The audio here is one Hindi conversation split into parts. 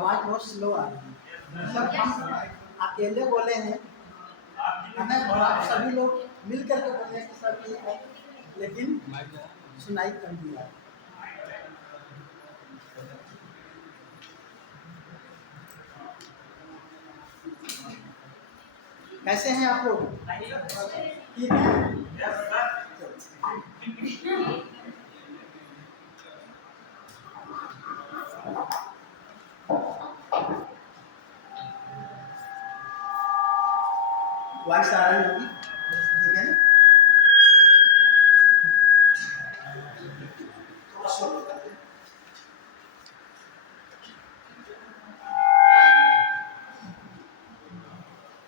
आवाज बहुत स्लो आ रही है। सब हम अकेले बोले हैं, हमें और आप सभी लोग मिल करके बोले हैं कि सब ठीक है, लेकिन सुनाई कम दिया। कैसे हैं आप लोग? ठीक है। वॉइस आ रही होगी, ठीक है। थोड़ा स्लो कर दें।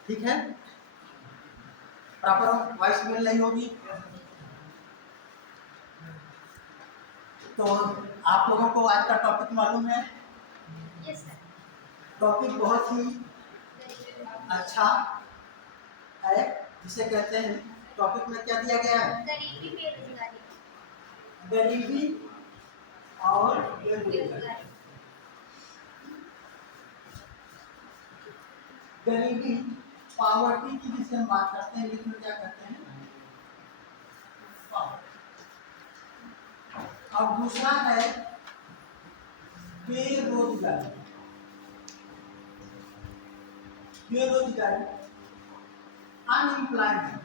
ठीक है, प्रॉपर वॉइस मिल रही होगी। तो आप लोगों को आज का टॉपिक मालूम है? Yes sir. टॉपिक बहुत ही अच्छा है, जिसे कहते हैं, टॉपिक में क्या दिया गया है? गरीबी बेरोजगारी। गरीबी और बेरोजगारी। गरीबी, पॉवर्टी की जिसे हम बात करते हैं, इंग्लिश में क्या कहते हैं? पावर्टी। और दूसरा है बेरोजगारी। बेरोजगारी, अनएम्प्लॉयमेंट।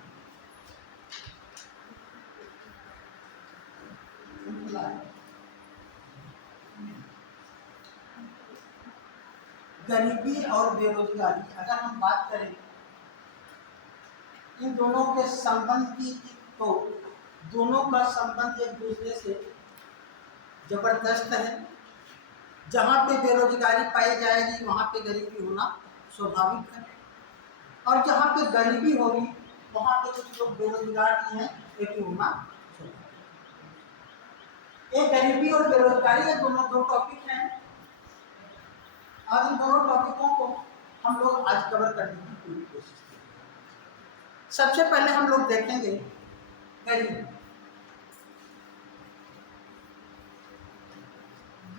गरीबी और बेरोजगारी, अगर हम बात करें इन दोनों के संबंध की, तो दोनों का संबंध एक दूसरे से जबरदस्त है। जहाँ पे बेरोजगारी पाई जाएगी वहाँ पे गरीबी होना स्वाभाविक है, और जहाँ पे गरीबी होगी वहाँ पे कुछ लोग बेरोजगार भी हैं, लेकिन होना स्वाभाविक। ये गरीबी और बेरोजगारी, ये दोनों दो टॉपिक हैं, और इन दोनों टॉपिकों को हम लोग आज कवर करने की पूरी कोशिश करेंगे। सबसे पहले हम लोग देखेंगे गरीबी।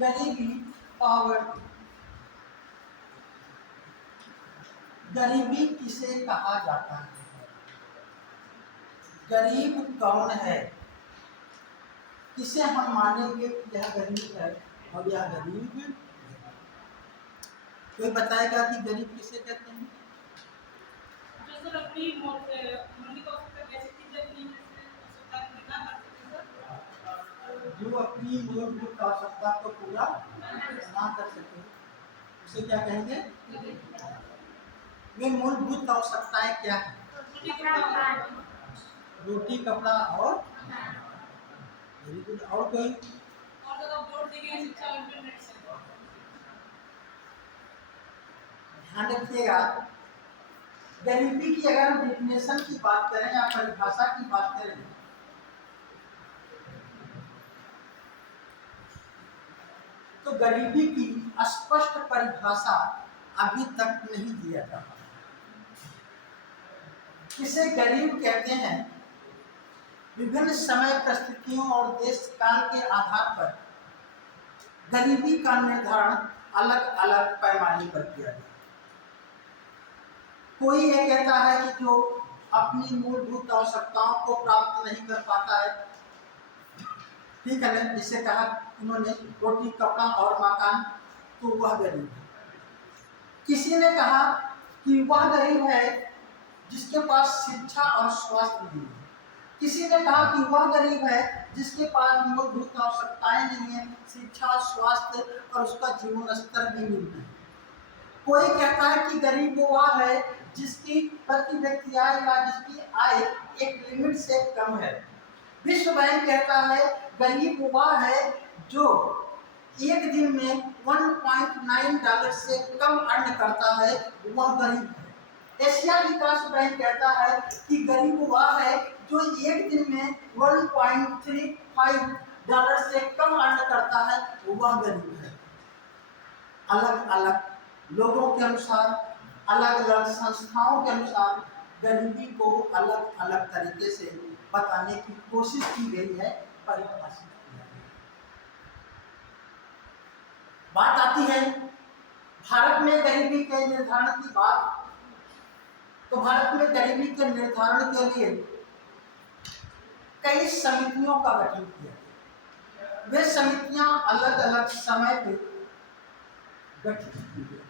गरीबी, पॉवर्टी। गरीबी किसे कहा जाता है? गरीब कौन है? किसे हम मानेंगे कि यह गरीब है और यह गरीब है? कोई बताएगा कि गरीब किसे कहते हैं? जो अपनी मूलभूत आवश्यकता को पूरा ना कर सके, उसे क्या कहेंगे? वे मूलभूत आवश्यकताएं क्या है? रोटी, कपड़ा और वेरी गुड। और कोई? ध्यान रखिएगा, गरीबी की अगर हम डिफिनेशन की बात करें या परिभाषा की बात करें, तो गरीबी की स्पष्ट परिभाषा अभी तक नहीं दिया जा पाया। इसे गरीब कहते हैं विभिन्न समय, परिस्थितियों और देश काल के आधार पर गरीबी का निर्धारण अलग अलग पैमाने पर किया गया। कोई ये कहता है कि जो अपनी मूलभूत आवश्यकताओं को प्राप्त नहीं कर पाता है, ठीक है ना, जिसे कहा उन्होंने रोटी, कपड़ा और मकान, तो वह गरीब है। किसी ने कहा कि वह गरीब है जिसके पास शिक्षा और स्वास्थ्य नहीं है। किसी ने कहा कि वह गरीब है जिसके पास मूलभूत आवश्यकताएं नहीं है, शिक्षा, स्वास्थ्य और उसका जीवन स्तर भी नहीं है। कोई कहता है कि गरीब वह है जिसकी प्रति व्यक्ति आय या जिसकी आय एक लिमिट से कम है। विश्व बैंक कहता है गरीब वह है जो एक दिन में $1.9 से कम अर्न करता है, वह गरीब है। एशिया विकास बैंक कहता है कि गरीब वह है जो एक दिन में $1.35 से कम अर्न करता है, वह गरीब है। अलग अलग लोगों के अनुसार, अलग अलग संस्थाओं के अनुसार गरीबी को अलग अलग तरीके से बताने की कोशिश की गई है, परिभाषित किया गया। बात आती है भारत में गरीबी के निर्धारण की बात, तो भारत में गरीबी के निर्धारण के लिए कई समितियों का गठन किया गया। वे समितियां अलग अलग समय पे गठित की गई।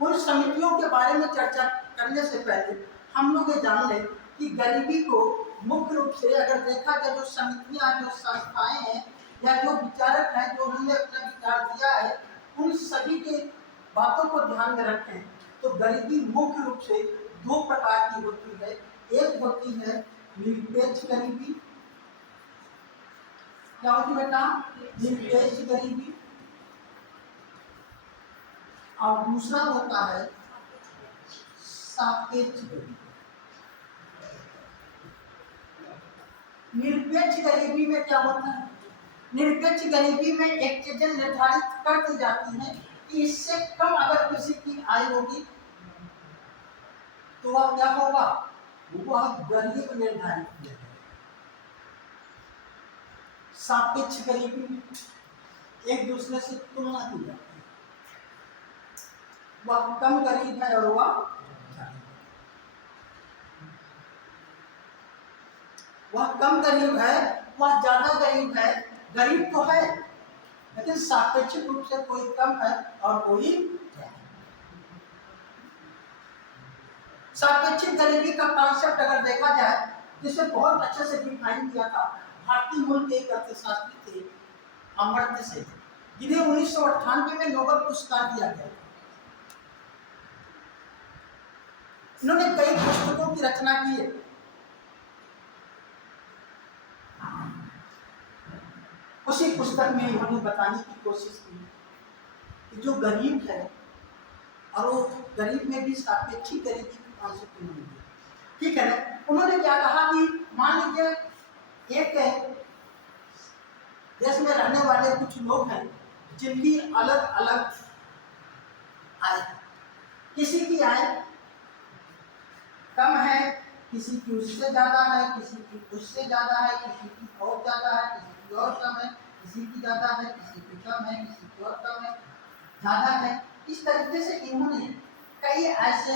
उन समितियों के बारे में चर्चा करने से पहले हम लोग ये जान लें कि गरीबी को मुख्य रूप से अगर देखा जाए, जो समितियां, जो संस्थाएं हैं या जो विचारक हैं, जो उन्होंने अपना विचार दिया है, उन सभी के बातों को ध्यान में रखें तो गरीबी मुख्य रूप से दो प्रकार की होती है। एक होती है निरपेक्ष गरीबी, क्या होती बेटा? निरपेक्ष गरीबी। और दूसरा होता है सापेक्ष गरीबी। निरपेक्ष गरीबी में क्या होता है? निरपेक्ष गरीबी में एक चीजें निर्धारित कर दी जाती हैं कि इससे कम अगर किसी की आय होगी तो वह क्या होगा? वह गरीब निर्धारित किया जाएगा। सापेक्ष गरीबी में एक दूसरे से तुलना की जाती है, वह कम गरीब है और वह कम गरीब है, वह ज्यादा गरीब है। गरीब तो है लेकिन सापेक्षिक रूप से कोई कम है और कोई ज्यादा। सापेक्षिक गरीबी का कॉन्सेप्ट अगर देखा जाए, जिसे बहुत अच्छे से डिफाइन किया था भारतीय मूल के एक अर्थशास्त्री थे अमर्त्य सेन, जिन्हें 1998 में नोबेल पुरस्कार दिया गया। इन्होंने कई पुस्तकों की रचना की है। उसी पुस्तक में इन्होंने बताने की कोशिश की कि जो गरीब है, और वो गरीब में भी सापेक्षिक गरीबी की कॉन्सेप्ट उन्होंने दी। ठीक है ना? उन्होंने क्या कहा कि मान लीजिए एक देश में रहने वाले कुछ लोग हैं जिनकी अलग अलग आय, किसी की आय कम है, किसी की उससे ज्यादा है, किसी की उससे ज्यादा है, किसी की और ज्यादा है, किसी की और कम है, किसी की ज्यादा है, किसी की कम है, किसी की और कम है, ज्यादा है। इस तरीके से इन्होंने कई ऐसे,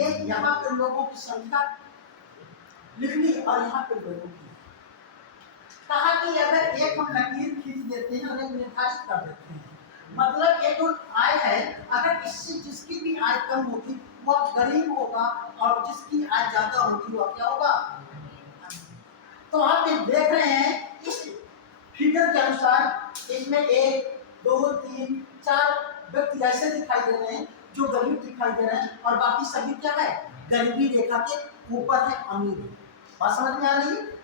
एक यहाँ पे लोगों की संख्या लिख ली और यहाँ पे लोगों की, कहा कि अगर एक हम लकीर खींच देते हैं और एक निर्धारित कर देते हैं, मतलब एक आय है, अगर इससे जिसकी भी आय कम होगी वह गरीब होगा और जिसकी आय ज्यादा होगी वह क्या होगा? तो आप ये देख रहे हैं इस फिगर के अनुसार इसमें 1, 2, 3, 4 व्यक्ति ऐसे दिखाई दे रहे हैं जो गरीब दिखाई दे रहे हैं और बाकी सभी क्या है? गरीबी रेखा के ऊपर है, अमीर। बात समझ में आ रही है?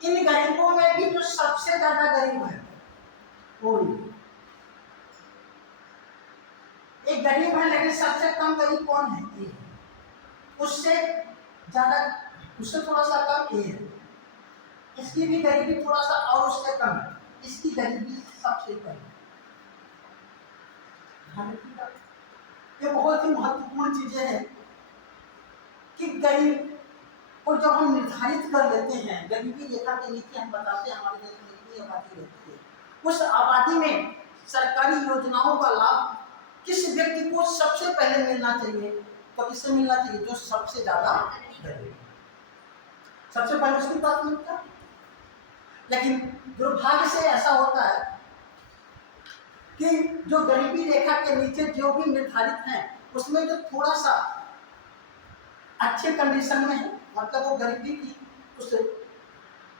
इन गरीबों में भी जो सबसे ज्यादा गरीब है वो एक गरीब है, लेकिन सबसे कम गरीब कौन है? उससे ज्यादा, उससे थोड़ा सा कम ये है, इसकी भी गरीबी थोड़ा सा और उससे कम है, इसकी गरीबी सबसे कम है। ये बहुत ही महत्वपूर्ण चीजें हैं कि गरीब को जब हम निर्धारित कर लेते हैं, गरीबी रेखा के नीचे हम बताते हैं हमारे देश में कितनी आबादी रहती है, उस आबादी में सरकारी योजनाओं का लाभ किस व्यक्ति को सबसे पहले मिलना चाहिए? तो किससे मिलना चाहिए? जो सबसे ज्यादा गरीब, सबसे पहले उसकी प्राथमिकता। लेकिन दुर्भाग्य से ऐसा होता है कि जो गरीबी रेखा के नीचे जो भी निर्धारित हैं उसमें जो थोड़ा सा अच्छे कंडीशन में है, मतलब वो गरीबी की उस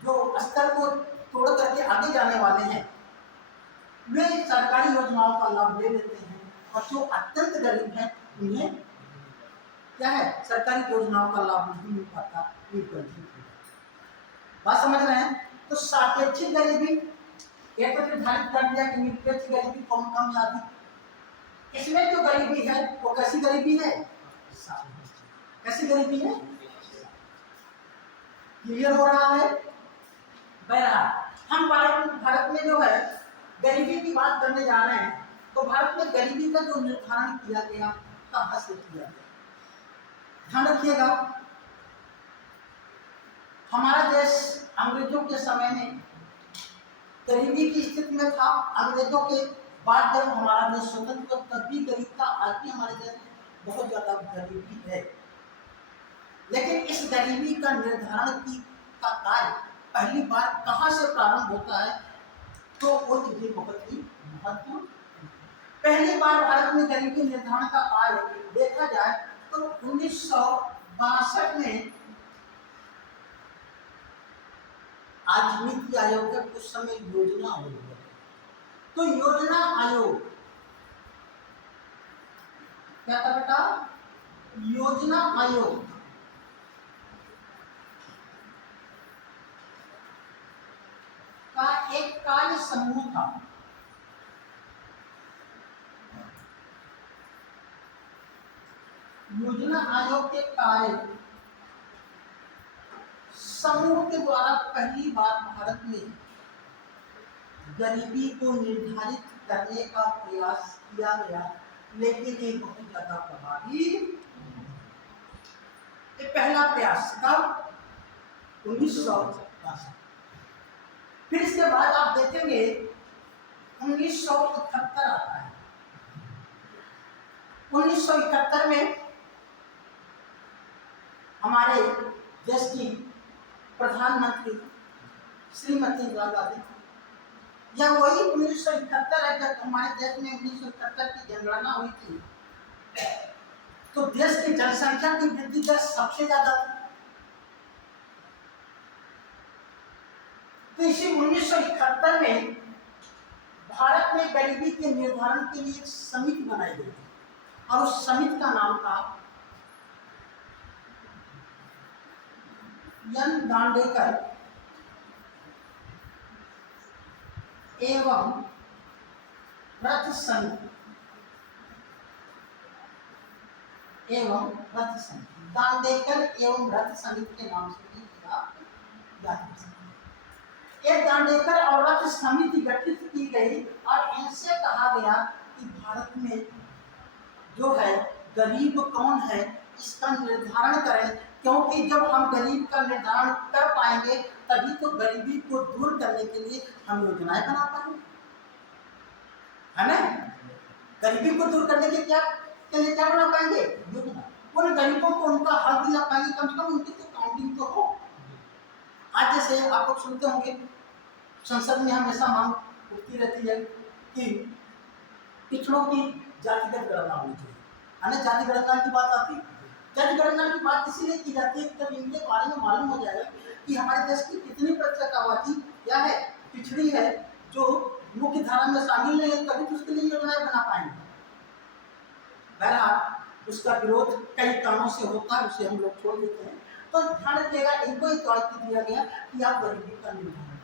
जो स्तर को तोड़ करके आगे जाने वाले हैं, वे सरकारी योजनाओं का लाभ ले लेते हैं, और जो अत्यंत गरीब हैं उन्हें क्या है? सरकारी योजनाओं का लाभ नहीं मिल पाता। बात समझ रहे हैं? तो सापेक्षिक गरीबी एक तो निर्धारित कर दिया कि निरपेक्ष गरीबी कौन कम या अधिक। इसमें जो गरीबी है वो कैसी गरीबी है? कैसी गरीबी है? क्लियर हो रहा है? बहरहाल हम भारत में जो है गरीबी की बात करने जा रहे हैं, तो भारत में गरीबी का जो निर्धारण किया गया कहाँ से किया गया? ध्यान रखिएगा, हमारा देश अंग्रेजों के समय में गरीबी की स्थिति में था। अंग्रेजों के बाद जब हमारा देश स्वतंत्र भी गरीबता आज भी हमारे देश में बहुत ज़्यादा गरीबी है, लेकिन इस गरीबी का निर्धारण का कार्य पहली बार कहाँ से प्रारंभ होता है, तो वो चीजें बहुत ही महत्वपूर्ण। पहली बार भारत में गरीबी निर्धारण का कार्य देखा जाए तो 1962 में आज नीति आयोग का कुछ समय योजना हुई है। तो योजना आयोग क्या था बेटा? योजना आयोग का एक कार्य समूह था। योजना आयोग के कार्य समूह के द्वारा पहली बार भारत में गरीबी को निर्धारित करने का प्रयास किया गया, लेकिन ये बहुत ज्यादा प्रभावी। ये पहला प्रयास कब? 1962। फिर इसके बाद आप देखेंगे 1971 आता है। 1971 में हमारे देश की प्रधानमंत्री श्रीमती इंदिरा गांधी, या वही 1971 है जब हमारे देश में 1971 की जनगणना हुई थी, तो देश की जनसंख्या की वृद्धि दर सबसे ज्यादा थी। तो इसी 1971 में भारत में गरीबी के निर्धारण के लिए एक समिति बनाई गई थी, और उस समिति का नाम था एन दांडेकर एवं रथ समिति दांडेकर एवं रथ समिति के नाम से भी जाना जाता है। एक दांडेकर और रथ समिति गठित की गई और इनसे कहा गया कि भारत में जो है गरीब कौन है इसका निर्धारण करें, क्योंकि जब हम गरीब का निर्धारण कर पाएंगे तभी तो गरीबी को दूर करने के लिए हम योजनाएं बना पाएंगे, है ना? गरीबी को दूर करने के लिए क्या बना पाएंगे? योजना। उन गरीबों को उनका हक दिला पाएंगे, कम से कम उनकी तो काउंटिंग तो हो। आज जैसे आप लोग सुनते होंगे संसद में हमेशा मांग उठती रहती है कि पिछड़ों की जातिगत गणना होनी चाहिए, है ना? जाति गणना की बात आती है। जाति गणना की बात इसीलिए की जाती है जब इनके बारे में मालूम हो जाएगा कि हमारे देश की कितनी प्रतिशत आबादी क्या है, पिछड़ी है, जो मुख्य धारा में शामिल नहीं है, तभी तो उसके लिए योजनाएं बना पाएंगे। बहरहाल उसका विरोध कई कारणों से होता है, उसे हम लोग छोड़ देते हैं। तो ध्यान रखिएगा, इनको एक दायित्व दिया गया कि आप गरीबी का निर्धारण।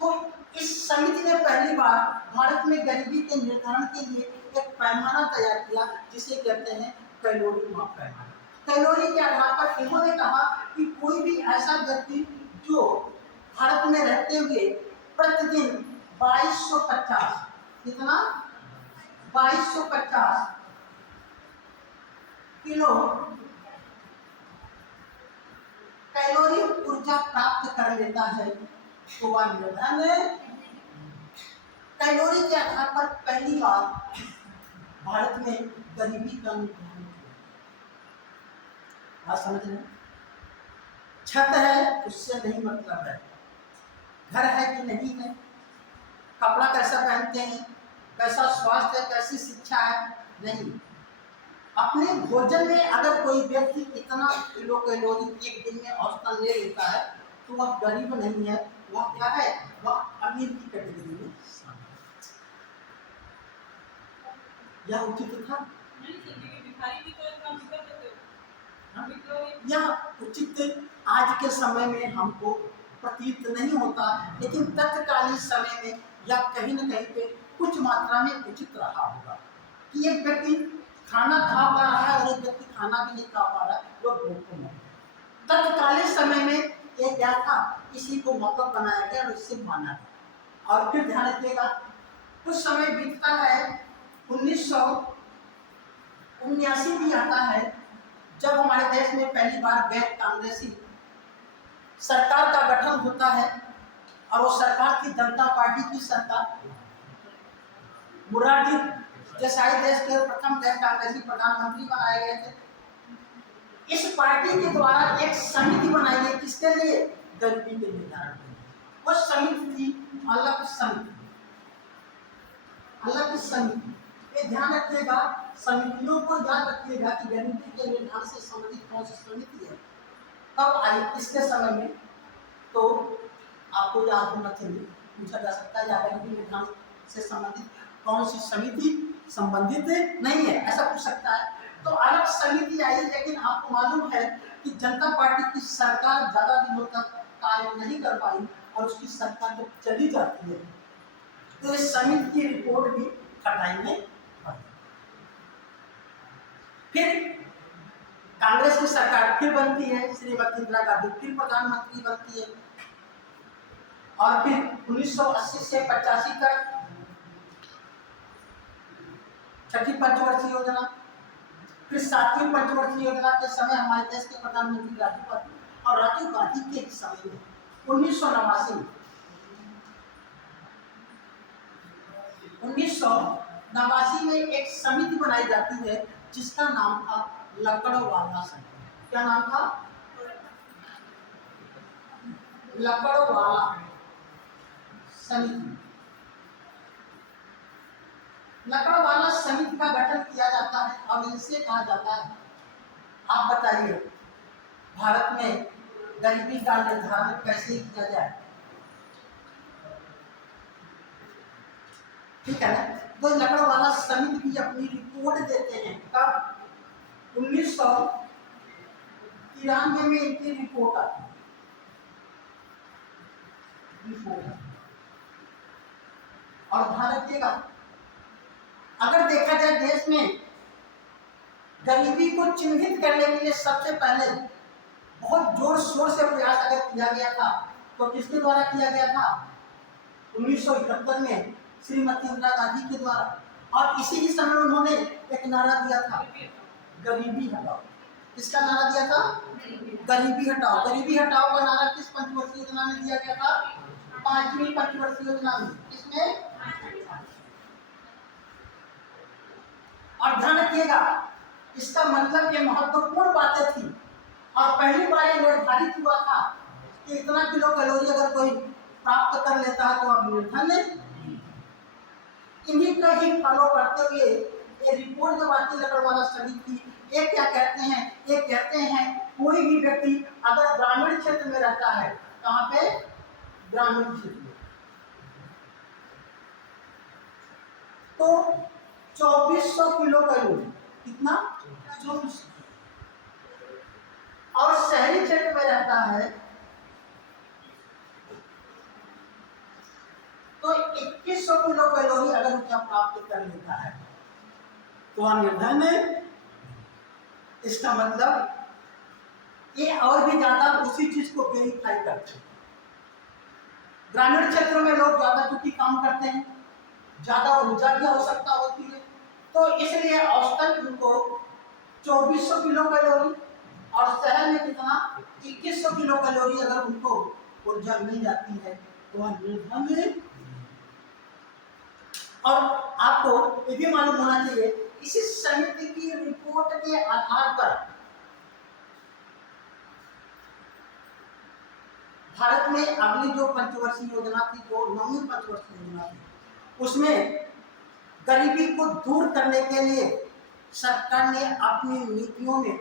तो इस समिति ने पहली बार भारत में गरीबी के निर्धारण के लिए एक पैमाना तैयार किया, जिसे कहते हैं कैलोरी माप पैमाना। कैलोरी के आधार पर इन्होंने कहा कि कोई भी ऐसा व्यक्ति जो भारत में रहते हुए प्रतिदिन 2250 कितना 2250 किलो कैलोरी ऊर्जा प्राप्त कर लेता है तो वह निर्धन। कैलोरी के आधार पर पहली बार भारत में गरीबी का निर्धारण किया। बात समझ रहे? छत है उससे नहीं मतलब है, घर है कि नहीं है, कपड़ा कैसा पहनते हैं, कैसा स्वास्थ्य है, कैसी शिक्षा है, नहीं। अपने भोजन में अगर कोई व्यक्ति इतना किलो कैलोरी एक दिन में औसतन ले लेता है तो वह गरीब नहीं है, वह क्या है, वह अमीर की कैटेगरी में। यह उचित था? यह उचित आज के समय में हमको प्रतीत नहीं होता, लेकिन तत्कालीन समय में या कहीं न कहीं पे कुछ मात्रा में उचित रहा होगा कि एक व्यक्ति खाना खा पा रहा है और एक व्यक्ति खाना भी नहीं खा पा रहा है, वो भूख को मर। तत्कालीन समय में ये क्या था, इसी को मौका बनाया गया और इससे माना गया। और फिर ध्यान रखिएगा, कुछ समय बीतता है, 1979 भी आता है जब हमारे देश में पहली बार गैर कांग्रेसी सरकार का गठन होता है, और वो सरकार थी जनता पार्टी की सरकार। देसाई देश के प्रथम गैर कांग्रेसी प्रधानमंत्री बनाए गए थे। इस पार्टी के द्वारा एक समिति बनाई गई, किसके लिए? गरीबी के निर्धारण के लिए। वो समिति थी अलग समिति, अलग समिति। ये ध्यान रखिएगा, समितियों को याद रखिएगा कि गरीबी के निर्धारण से संबंधित कौन सी समिति है, कब आई, किसके समय में। तो आपको याद होना चाहिए, पूछा जा सकता है या गरीबी निर्धारण से संबंधित कौन सी समिति संबंधित नहीं है, ऐसा पूछ सकता है। तो अलग समिति आई, लेकिन आपको मालूम है कि जनता पार्टी की सरकार ज्यादा दिनों तक कार्य नहीं कर पाई और उसकी सरकार जब चली जाती है तो इस समिति की रिपोर्ट भी खटाई में पड़ी। फिर कांग्रेस की सरकार फिर बनती है, श्रीमती इंदिरा गांधी फिर प्रधानमंत्री बनती है और फिर 1980 से 85 तक छठी पंचवर्षीय योजना, फिर 7वीं पंचवर्षीय योजना के समय हमारे देश के प्रधानमंत्री राजीव गांधी, और राजीव गांधी के समय में 1989 में एक समिति बनाई जाती है जिसका नाम था लकड़वाला समिति। क्या नाम था? लकड़वाला समिति। लकड़वाला समिति का गठन किया जाता है और इनसे कहा जाता है, आप बताइए भारत में गरीबी का निर्धारण कैसे किया जाए, ठीक है ना। तो लकड़वाला समिति भी अपनी रिपोर्ट देते हैं, कब? 1993 में इनकी रिपोर्ट आती है। और ध्यान रखिएगा, अगर देखा जाए देश में गरीबी को चिन्हित करने के लिए सबसे पहले बहुत जोर शोर से प्रयास अगर किया गया था तो किसके द्वारा किया गया था? 1971 में श्रीमती इंदिरा गांधी के द्वारा। और इसी ही समय उन्होंने एक नारा दिया था, गरीबी हटाओ। किसका नारा दिया था? गरीबी हटाओ। गरीबी हटाओ का नारा किस पंचवर्षीय योजना में दिया गया था? 5वीं पंचवर्षीय योजना में। किसमें? और ध्यान रखिएगा, इसका मतलब ये महत्वपूर्ण बातें थी और पहली बार ये निर्धारित हुआ था कि इतना किलो कैलोरी अगर कोई प्राप्त कर लेता है तो अब निर्धन है। इन्हीं का ही फॉलो करते हुए ये रिपोर्ट जो आती है लकड़वाला समिति, ये क्या कहते हैं? ये कहते हैं कोई भी व्यक्ति अगर ग्रामीण क्षेत्र में रहता है, कहाँ पे? ग्रामीण क्षेत्र में, तो 2400 किलो कैलोरी, कितना? 2400। और शहरी क्षेत्र में रहता है तो 2100 किलो कैलोरी अगर ऊर्जा प्राप्त कर लेता है तो वह निर्धन है। इसका मतलब ये और भी ज्यादा उसी चीज को वेरीफाई करते हैं। ग्रामीण क्षेत्रों में लोग ज्यादा चूंकि काम करते हैं, ज्यादा ऊर्जा की आवश्यकता होती है, तो इसलिए औसतन उनको 2400 किलो कैलोरी और शहर में कितना? 2100 किलो कैलोरी अगर उनको ऊर्जा मिल जाती है तो वह निर्धन है। और आपको ये भी मालूम होना चाहिए, इसी समिति की रिपोर्ट के आधार पर भारत में अगली जो पंचवर्षीय योजना थी, जो 9वीं पंचवर्षीय योजना थी, उसमें गरीबी को दूर करने के लिए सरकार ने अपनी नीतियों में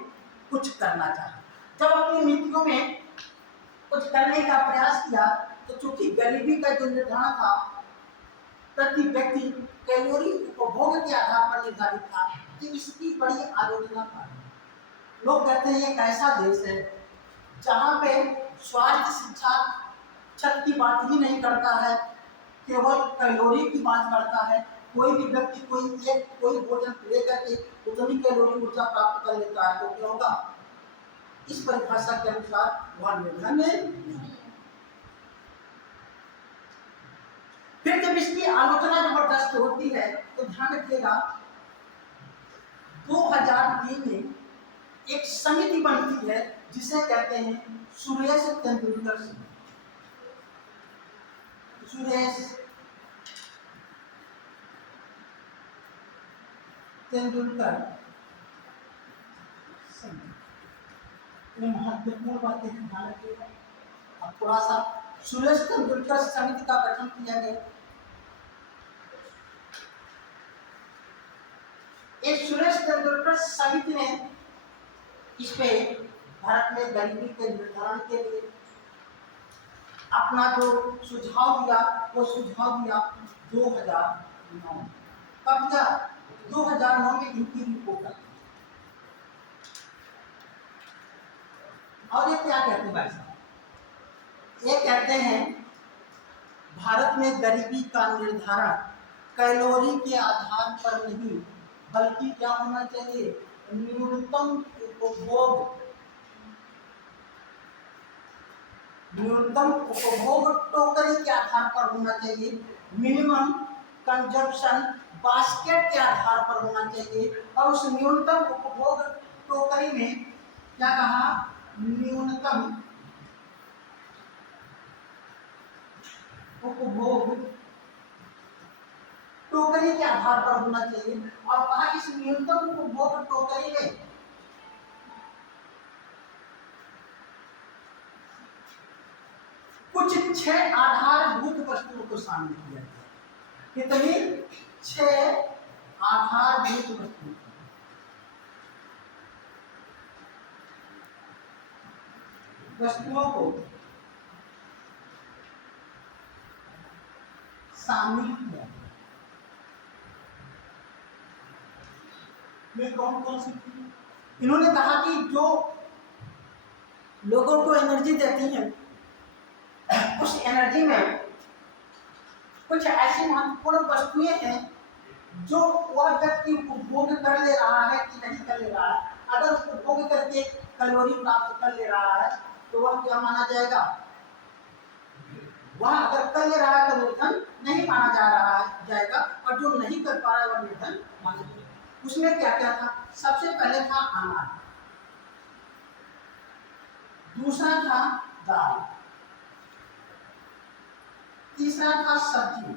कुछ करना चाहा। जब अपनी नीतियों में कुछ करने का प्रयास किया तो चूंकि गरीबी का जो निर्धारण था प्रति व्यक्ति कैलोरी उपभोग के आधार पर निर्धारित था, कि इसकी बड़ी आलोचना कर। लोग कहते हैं एक ऐसा देश है जहाँ पे स्वास्थ्य शिक्षा छत की बात ही नहीं करता है, केवल कैलोरी की बात करता है। कोई भी व्यक्ति कोई भोजन लेकर के उतनी कैलोरी ऊर्जा प्राप्त कर लेता है तो क्या होगा? इस परिभाषा के अनुसार वह निर्धन है। फिर जब इसकी आलोचना जबरदस्त होती है तो ध्यान रखिएगा, 2003 में एक समिति बनती है जिसे कहते हैं सुरेश तेंदुलकर समिति। सुरेश तेंदुलकर, ये महत्वपूर्ण बातें ध्यान रखिएगा। अब थोड़ा सा सुरेश तेंदुलकर समिति का गठन किया गया। एक सुरेश तेंदुलकर समिति ने इस पे भारत में गरीबी के निर्धारण के लिए अपना जो सुझाव दिया, वो सुझाव दिया 2009। कब दिया? 2009 में इनकी रिपोर्ट आई। और ये क्या कहते हैं भाई साहब? ये कहते हैं भारत में गरीबी का निर्धारण कैलोरी के आधार पर नहीं, बल्कि क्या होना चाहिए? न्यूनतम उपभोग, न्यूनतम उपभोग टोकरी के आधार पर होना चाहिए। मिनिमम कंजप्शन बास्केट के आधार पर होना चाहिए। और उस न्यूनतम उपभोग टोकरी में क्या कहा? न्यूनतम उपभोग टोकरी के आधार पर होना चाहिए। और कहा इस न्यूनतम उपभोग टोकरी में कुछ 6 आधारभूत वस्तुओं को शामिल किया गया। कितनी? 6 आधारभूत वस्तुओं को शामिल किया गया। ये कौन कौन सी थी? इन्होंने कहा कि जो लोगों को एनर्जी देती है, उस एनर्जी में कुछ ऐसी महत्वपूर्ण वस्तुएं हैं जो वह व्यक्ति उपभोग कर ले रहा है कि नहीं कर ले रहा है। अगर उपभोग करके कैलोरी प्राप्त कर ले रहा है तो वह क्या माना जाएगा? वह अगर कर ले रहा है तो निर्धन नहीं माना जा रहा है जाएगा, और जो नहीं कर पा रहा है वह निर्धन माना जाएगा। उसमें क्या क्या था? सबसे पहले था अनाज, दूसरा था दाल, तीसरा था सब्जी,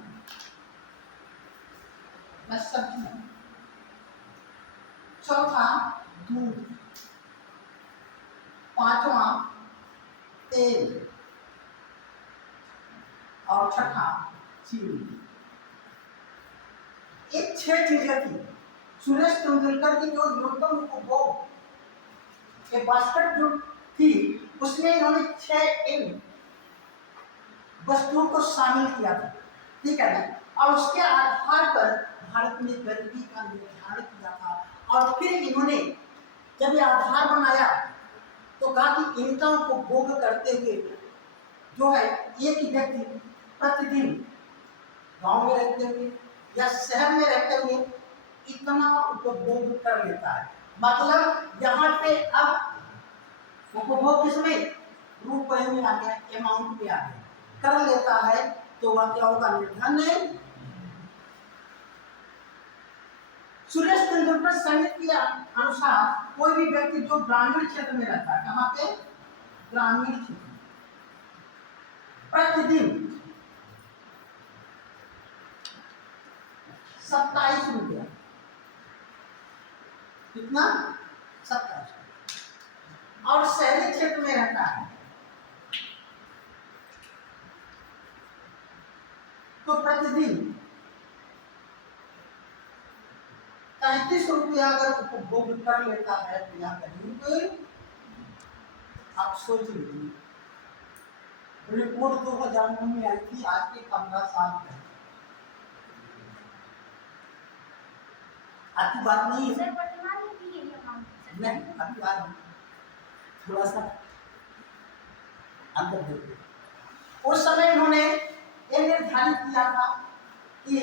चौथा दूध, पांचवा तेल, और छठा चीनी। ये 6 चीजें थी। सुरेश तेंदुलकर की जो न्यूनतम उपभोग के बास्केट जो थी, उसमें इन्होंने 6 इन वस्तुओं को शामिल किया था, ठीक है ना। और उसके आधार पर भारत में गरीबी का निर्धारण किया था। और फिर इन्होंने जब ये आधार बनाया तो कहा कि इनका उपभोग करते हुए जो है एक व्यक्ति प्रतिदिन गांव में रहते हुए या शहर में रहते हुए इतना उपभोग कर लेता है। मतलब यहाँ पे अब उपभोग किसमें? रुपए में आ गया, अमाउंट में आ गया, कर लेता है तो वह क्या होगा? निर्धन है। सुरेश तेंदुलकर समिति के अनुसार कोई भी व्यक्ति जो ग्रामीण क्षेत्र में रहता है, कहाँ पे? ग्रामीण क्षेत्र, प्रतिदिन 27 रुपया, कितना? 27। और शहरी क्षेत्र में रहता है तो प्रतिदिन 33 रुपया अगर उपभोग कर लेता है तो यहाँ करीब, आप सोच लीजिए, रिपोर्ट 2009 में आई थी, आज के 15 साल पहले। आपकी बात नहीं है? नहीं, अभी आ रही, थोड़ा सा अंतर देखिए। उस समय इन्होंने ये निर्धारित किया था कि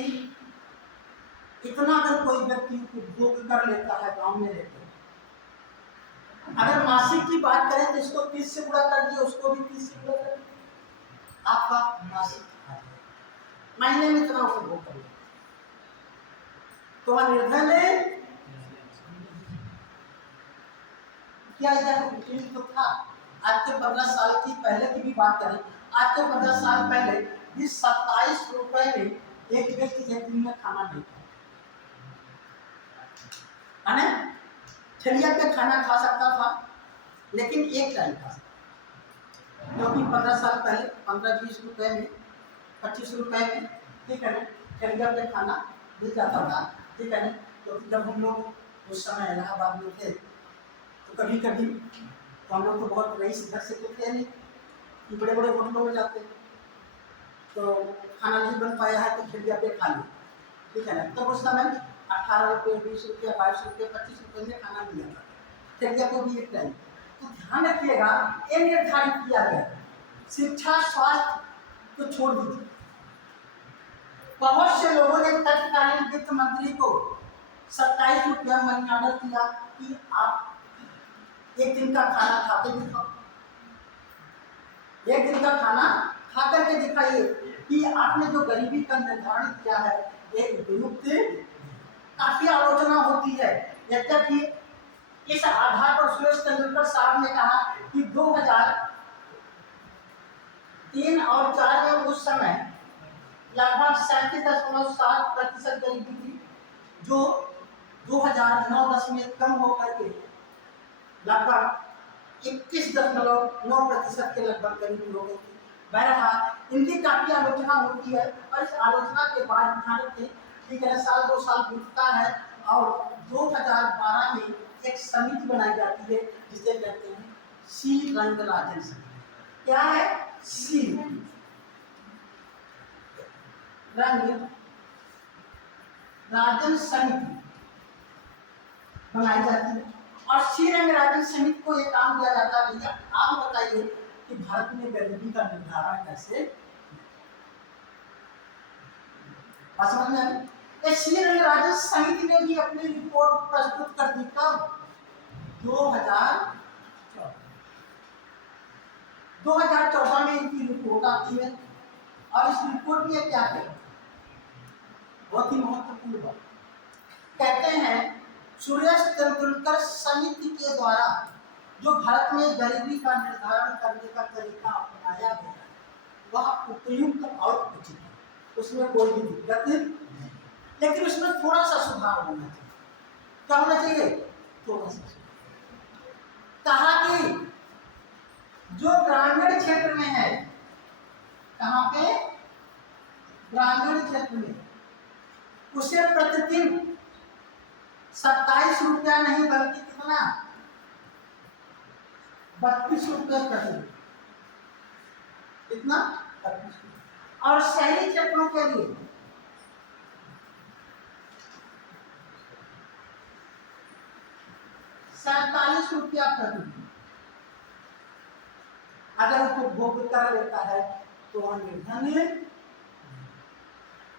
इतना अगर कोई व्यक्ति उपभोग कर लेता है गांव में रहते, अगर मासिक की बात करें तो इसको 30 से गुणा कर दिए, उसको भी 30 से गुणा कर दिए, आपका मासिक महीने में इतना उपभोग कर लेता तो वह निर्धन है। क्या तो था? आज के 15 साल की पहले की भी बात करें, आज के 15 साल पहले इस 27 रुपए में एक व्यक्ति एक दिन में खाना नहीं था। है ना, ठेलिया पे खाना खा सकता था, लेकिन एक टाइम खा सकता, क्योंकि 15 साल पहले 15-20 रुपए में, 25 रुपए में, ठीक है ना, ठेलिया पे खाना मिल जाता था, ठीक है ना। क्योंकि जब हम लोग उस समय इलाहाबाद में थे तो कभी कभी तो हम लोग तो बहुत रईस घर से थे नहीं कि बड़े बड़े होटलों में जाते, तो खाना नहीं बन पाया है तो ठेलिया पे खा लिया, ठीक है ना। तब उस समय 18 रुपये, 20 रुपये, 22 रुपये, 25 रुपये में खाना मिल जाता था, ठेलिया को भी एक टाइम। तो ध्यान रखिएगा, ये निर्धारित किया गया, शिक्षा स्वास्थ्य तो छोड़ दीजिए। बहुत से लोगों ने तत्कालीन वित्त मंत्री को 27 रुपया मनी ऑर्डर किया कि आप एक दिन का खाना खाते दिखाओ, एक दिन का खाना खा करके दिखाइए कि आपने जो गरीबी का निर्धारण किया है एक विमुक्त। काफी आलोचना होती है, यद्यपि इस आधार पर सुरेश तेंदुलकर साहब ने कहा कि 2003 और 4 में उस समय लगभग 37.7% गरीबी थी, जो 2009-10 में कम होकर के लगभग 21.9% के लगभग गरीबी हो गई थी। बहरहाल इनकी काफी आलोचना होती है और इस आलोचना के बाद भारत में, ठीक है, साल 2 साल बीतता है और 2012 में एक समिति बनाई जाती है जिसे कहते हैं सी रंगराजन समिति। क्या है? सी रंगराजन समिति बनाई जाती है और सी रंगराजन समिति को एक काम दिया जाता है, भैया आप बताइए कि भारत में गरीबी का निर्धारण कैसे, समझ में आई? सी रंगराजन समिति ने भी अपनी रिपोर्ट प्रस्तुत कर दी कब? 2014 में इनकी रिपोर्ट आती है और इस रिपोर्ट में क्या है, बहुत ही महत्वपूर्ण बात कहते हैं, सुरेश तेंदुलकर समिति के द्वारा जो भारत में गरीबी का निर्धारण करने का तरीका अपनाया गया वह उपयुक्त और उचित है, उसमें कोई भी दिक्कत नहीं, लेकिन उसमें थोड़ा सा सुधार होना चाहिए। क्या होना चाहिए? थोड़ा सा कहा कि जो ग्रामीण क्षेत्र में है, कहाँ पे? ग्रामीण क्षेत्र में, उसे प्रतिदिन 27 रुपया नहीं बल्कि कितना? 32 रुपये प्रतिदिन। कितना? 32। और शहरी क्षेत्रों के लिए 47 रुपया प्रतिदिन। अगर उपभोग कर लेता है तो वह निर्धन।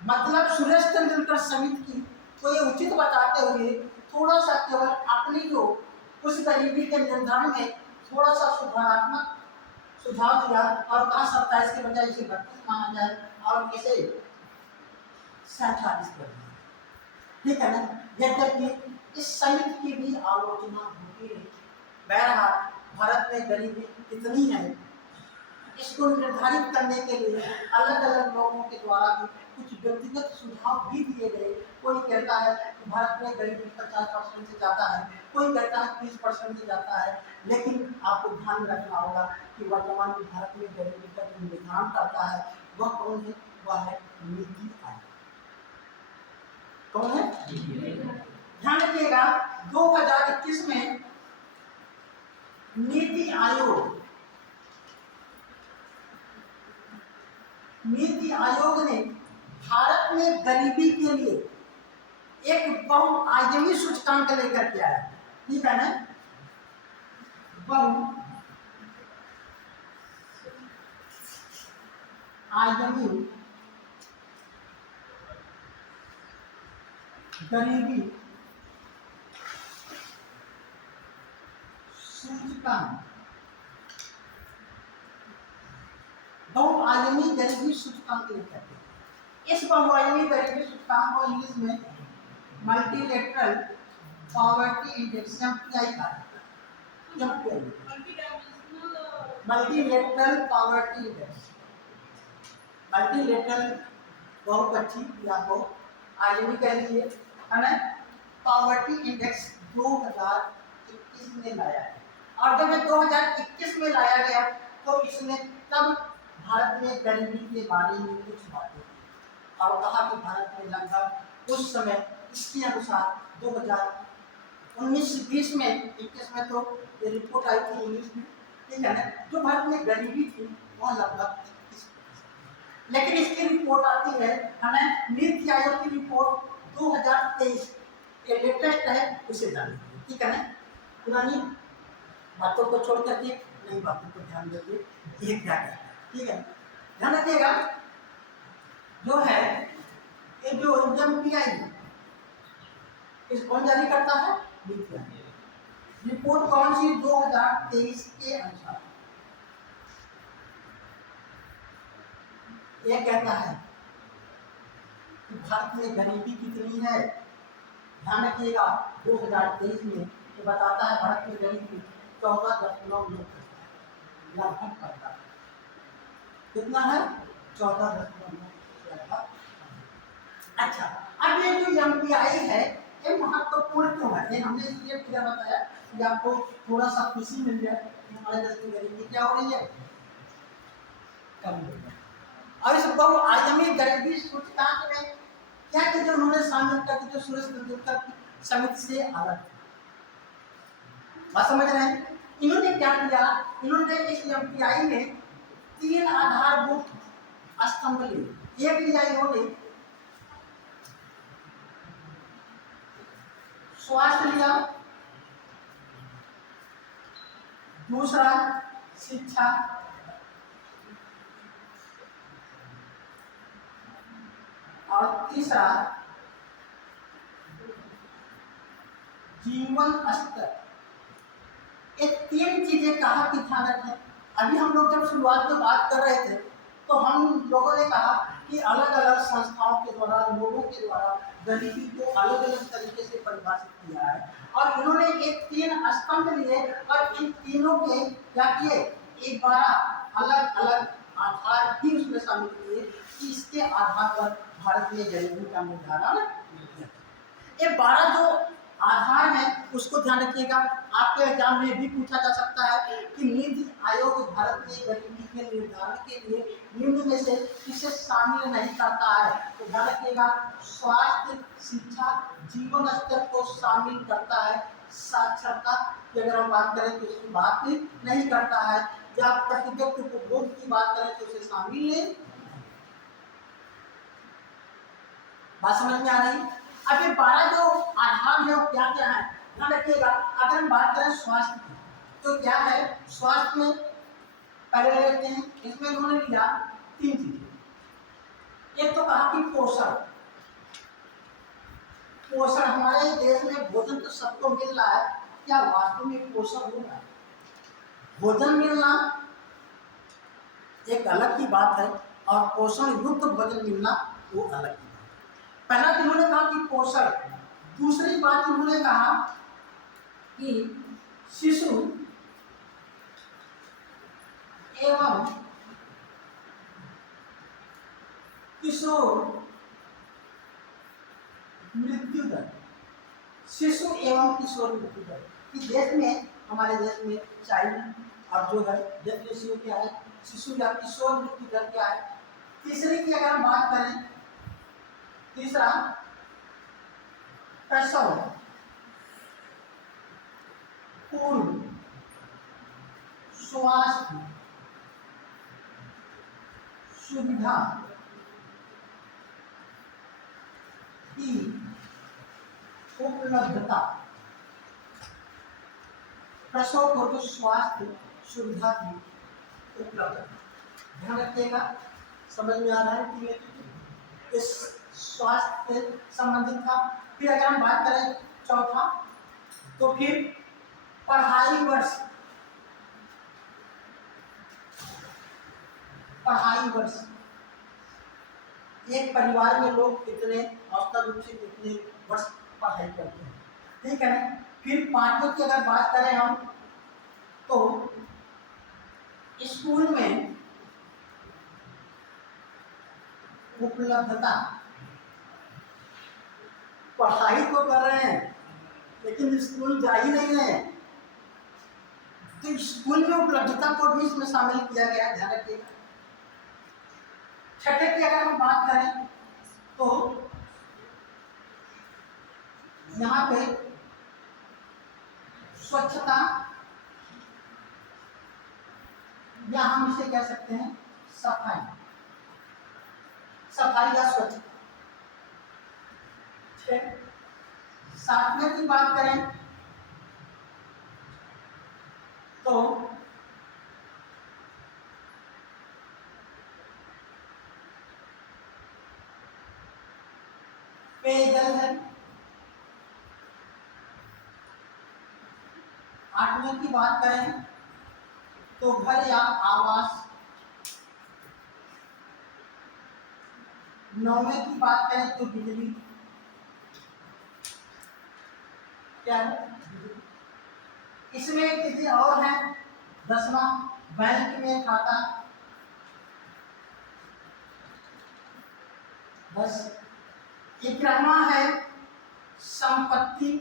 मतलब सुरेश तेंदुलकर समिति को ये उचित बताते हुए थोड़ा सा केवल अपनी जो उस गरीबी के निर्धारण में थोड़ा सा सुधारात्मक सुझाव दिया और कहा 27 के बजाय इसे 32 माना जाए और इसे 47 कर दिया, ठीक है ना। यद्यपि इस समिति की भी आलोचना होती है। बहरहाल भारत में गरीबी कितनी है इसको निर्धारित करने के लिए अलग अलग लोगों के द्वारा भी कुछ व्यक्तिगत सुझाव भी दिए गए। कोई कहता है कि भारत में गरीबी 50% से ज़्यादा है, कोई कहता है 30% से ज़्यादा है, लेकिन आपको ध्यान रखना होगा कि वर्तमान में भारत में गरीबी का जो निर्धारण करता है वह कौन है? वह है नीति आयोग। कौन है? ध्यान रखिएगा, 2021 में नीति आयोग ने भारत में गरीबी के लिए एक बहुआयामी सूचकांक लेकर के आया, ठीक है ना। बहुआयामी गरीबी सूचकांक, बहुआयामी गरीबी सूचकांक लिखते हैं। इस बहुआयामी गरीबी सूचकांक को इंग्लिश में मल्टीलेटरल पॉवर्टी इंडेक्स (MPI) कहा जाता है। मल्टीलेटरल पॉवर्टी इंडेक्स, मल्टीलेटरल बहुपक्षी या बहुआयामी कह लीजिए, है ना। पॉवर्टी इंडेक्स 2021 में लाया है। और जब ये 2021 में लाया गया तो इसने तब भारत में गरीबी के बारे में कुछ बातें की और कहा कि भारत में लगभग उस समय इसके अनुसार 2019-20 में 21 में तो ये रिपोर्ट आई थी इंग्लिश में, ठीक है ना, जो भारत में गरीबी थी वह लगभग 21%। लेकिन इसकी रिपोर्ट आती है हमें नीति आयोग की रिपोर्ट 2023 ये लेटेस्ट है, उसे जानिए, ठीक है ना। पुरानी बातों को छोड़ करके नई बातों को ध्यान देंगे ये क्या कहता है, ठीक है। ध्यान रखिएगा जो है ये जो एमपीआई इस कौन जारी करता है, नीति आयोग। रिपोर्ट कौन सी, 2023 के अनुसार ये कहता है कि भारत में गरीबी कितनी है। ध्यान रखिएगा 2023 में ये बताता है भारत में गरीबी 14.9 लगभग करता है। कितना है, 14.9 लगभग। अच्छा, अब ये जो एमपीआई है ये महत्वपूर्ण क्यों है, ये हमने इसलिए फिर बताया कि आपको थोड़ा सा खुशी मिल जाए कि हमारे देश में गरीबी क्या हो रही है, कम हो रही है। और इस बहुआयामी गरीबी सूचकांक में क्या चीजें उन्होंने शामिल कर दी जो सुरेश तेंदुलकर की समिति से अलग थी। बात समझ रहे हैं। इन्होंने क्या किया, इन्होंने इस एमपीआई में 3 आधारभूत स्तंभ लिए। एक लिया इन्होंने स्वास्थ्य लिया, दूसरा शिक्षा, और तीसरा जीवन स्तर। ये 3 चीजें कहा कि ध्यान रखें। अभी हम लोग जब शुरुआत में बात कर रहे थे तो हम लोगों ने कहा कि अलग अलग संस्थाओं के द्वारा, लोगों के द्वारा गरीबी को अलग अलग तरीके से परिभाषित किया है और इन्होंने एक 3 स्तंभ लिए और इन तीनों के क्या किए, 12 अलग अलग आधार भी उसमें शामिल किए कि इसके आधार पर भारत में गरीबी का निर्धारण। ये 12 जो आधार है उसको ध्यान रखिएगा, आपके एग्जाम में भी पूछा जा सकता है कि नीति आयोग भारत में गरीबी के निर्धारण के लिए निम्न में से किसे शामिल नहीं करता है। तो ध्यान रखिएगा स्वास्थ्य, शिक्षा, जीवन स्तर को शामिल करता है, साक्षरता की अगर हम बात करें तो उसकी बात नहीं करता है, या प्रतिव्यक्त उपभोग की बात करें तो उसे शामिल नहीं। बात समझ में आ रही। अब ये 12 जो आधार है वो क्या क्या है, ध्यान रखिएगा। अगर हम बात करें स्वास्थ्य की तो क्या है, स्वास्थ्य में पहले ले लेते हैं, इसमें उन्होंने लिया 3 चीजें। एक तो कहा कि पोषण। पोषण हमारे देश में भोजन तो सबको मिल रहा है, क्या वास्तव में पोषण हो रहा है? भोजन मिलना एक अलग की बात है और पोषण युक्त भोजन मिलना वो अलग की बात है। पहला इन्होंने कहा कि पोषण, दूसरी बात इन्होंने कहा कि शिशु एवं किशोर मृत्यु दर। शिशु एवं किशोर मृत्यु दर कि देश में, हमारे देश में चाइल्ड और जो है डेथ रेशियो क्या है, शिशु या किशोर मृत्यु दर क्या है। तीसरी की अगर हम बात करें, तीसरा प्रसव पूर्व स्वास्थ्य सुविधा की उपलब्धता। प्रसव पूर्व स्वास्थ्य सुविधा की उपलब्धता, ध्यान रखिएगा। समझ में आ रहा है कि इस स्वास्थ्य से संबंधित था। फिर अगर हम बात करें चौथा तो फिर पढ़ाई वर्ष, पढ़ाई वर्ष एक परिवार में लोग कितने औसत रूप से कितने वर्ष पढ़ाई करते हैं, ठीक है ना। फिर 5वें की अगर बात करें हम तो स्कूल में उपलब्धता, पढ़ाई तो कर रहे हैं लेकिन स्कूल जा ही नहीं रहे हैं। तो स्कूल में उपलब्धता को भी इसमें शामिल किया गया है, ध्यान रखिएगा। छठे की अगर हम बात करें तो यहाँ पे स्वच्छता, या हम इसे कह सकते हैं सफाई, सफाई या स्वच्छता। सातवें की बात करें तो पेयजल है। आठवें की बात करें तो घर या आवास। नौवें की बात करें तो बिजली, क्या है इसमें एक चीजें और है। 10वां बैंक में खाता। बस 11वां है संपत्ति,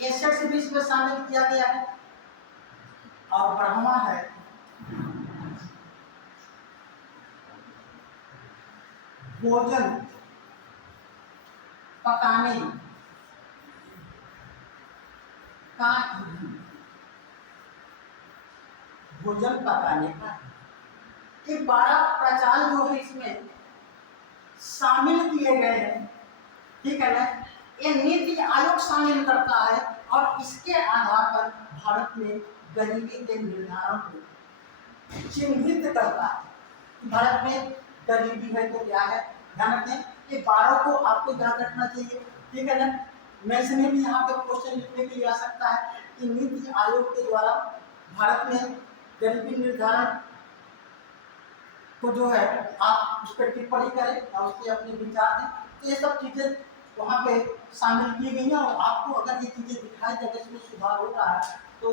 एसेट्स भी इसमें शामिल किया गया है। और 12वां है भोजन पकाने का ईंधन, भोजन पकाने का। ये 12 प्रचार जो है इसमें शामिल किए गए हैं, ठीक है ना। ये नीति आयोग शामिल करता है और इसके आधार पर भारत में गरीबी के निर्धारण को चिन्हित करता है। भारत में गरीबी है तो क्या है, ध्यान रखें। ये 12 को आपको ध्यान रखना चाहिए, ठीक है ना। मैं इसमें भी यहाँ पे क्वेश्चन लिखने के लिए आ सकता है कि नीति आयोग के द्वारा भारत में गरीबी निर्धारण तो जो है आप उस पर टिप्पणी करें और उसके अपने विचार दें। तो ये सब चीजें वहाँ पे शामिल की गई हैं। और आपको अगर ये चीजें दिखाई दे इसमें सुधार हो रहा है तो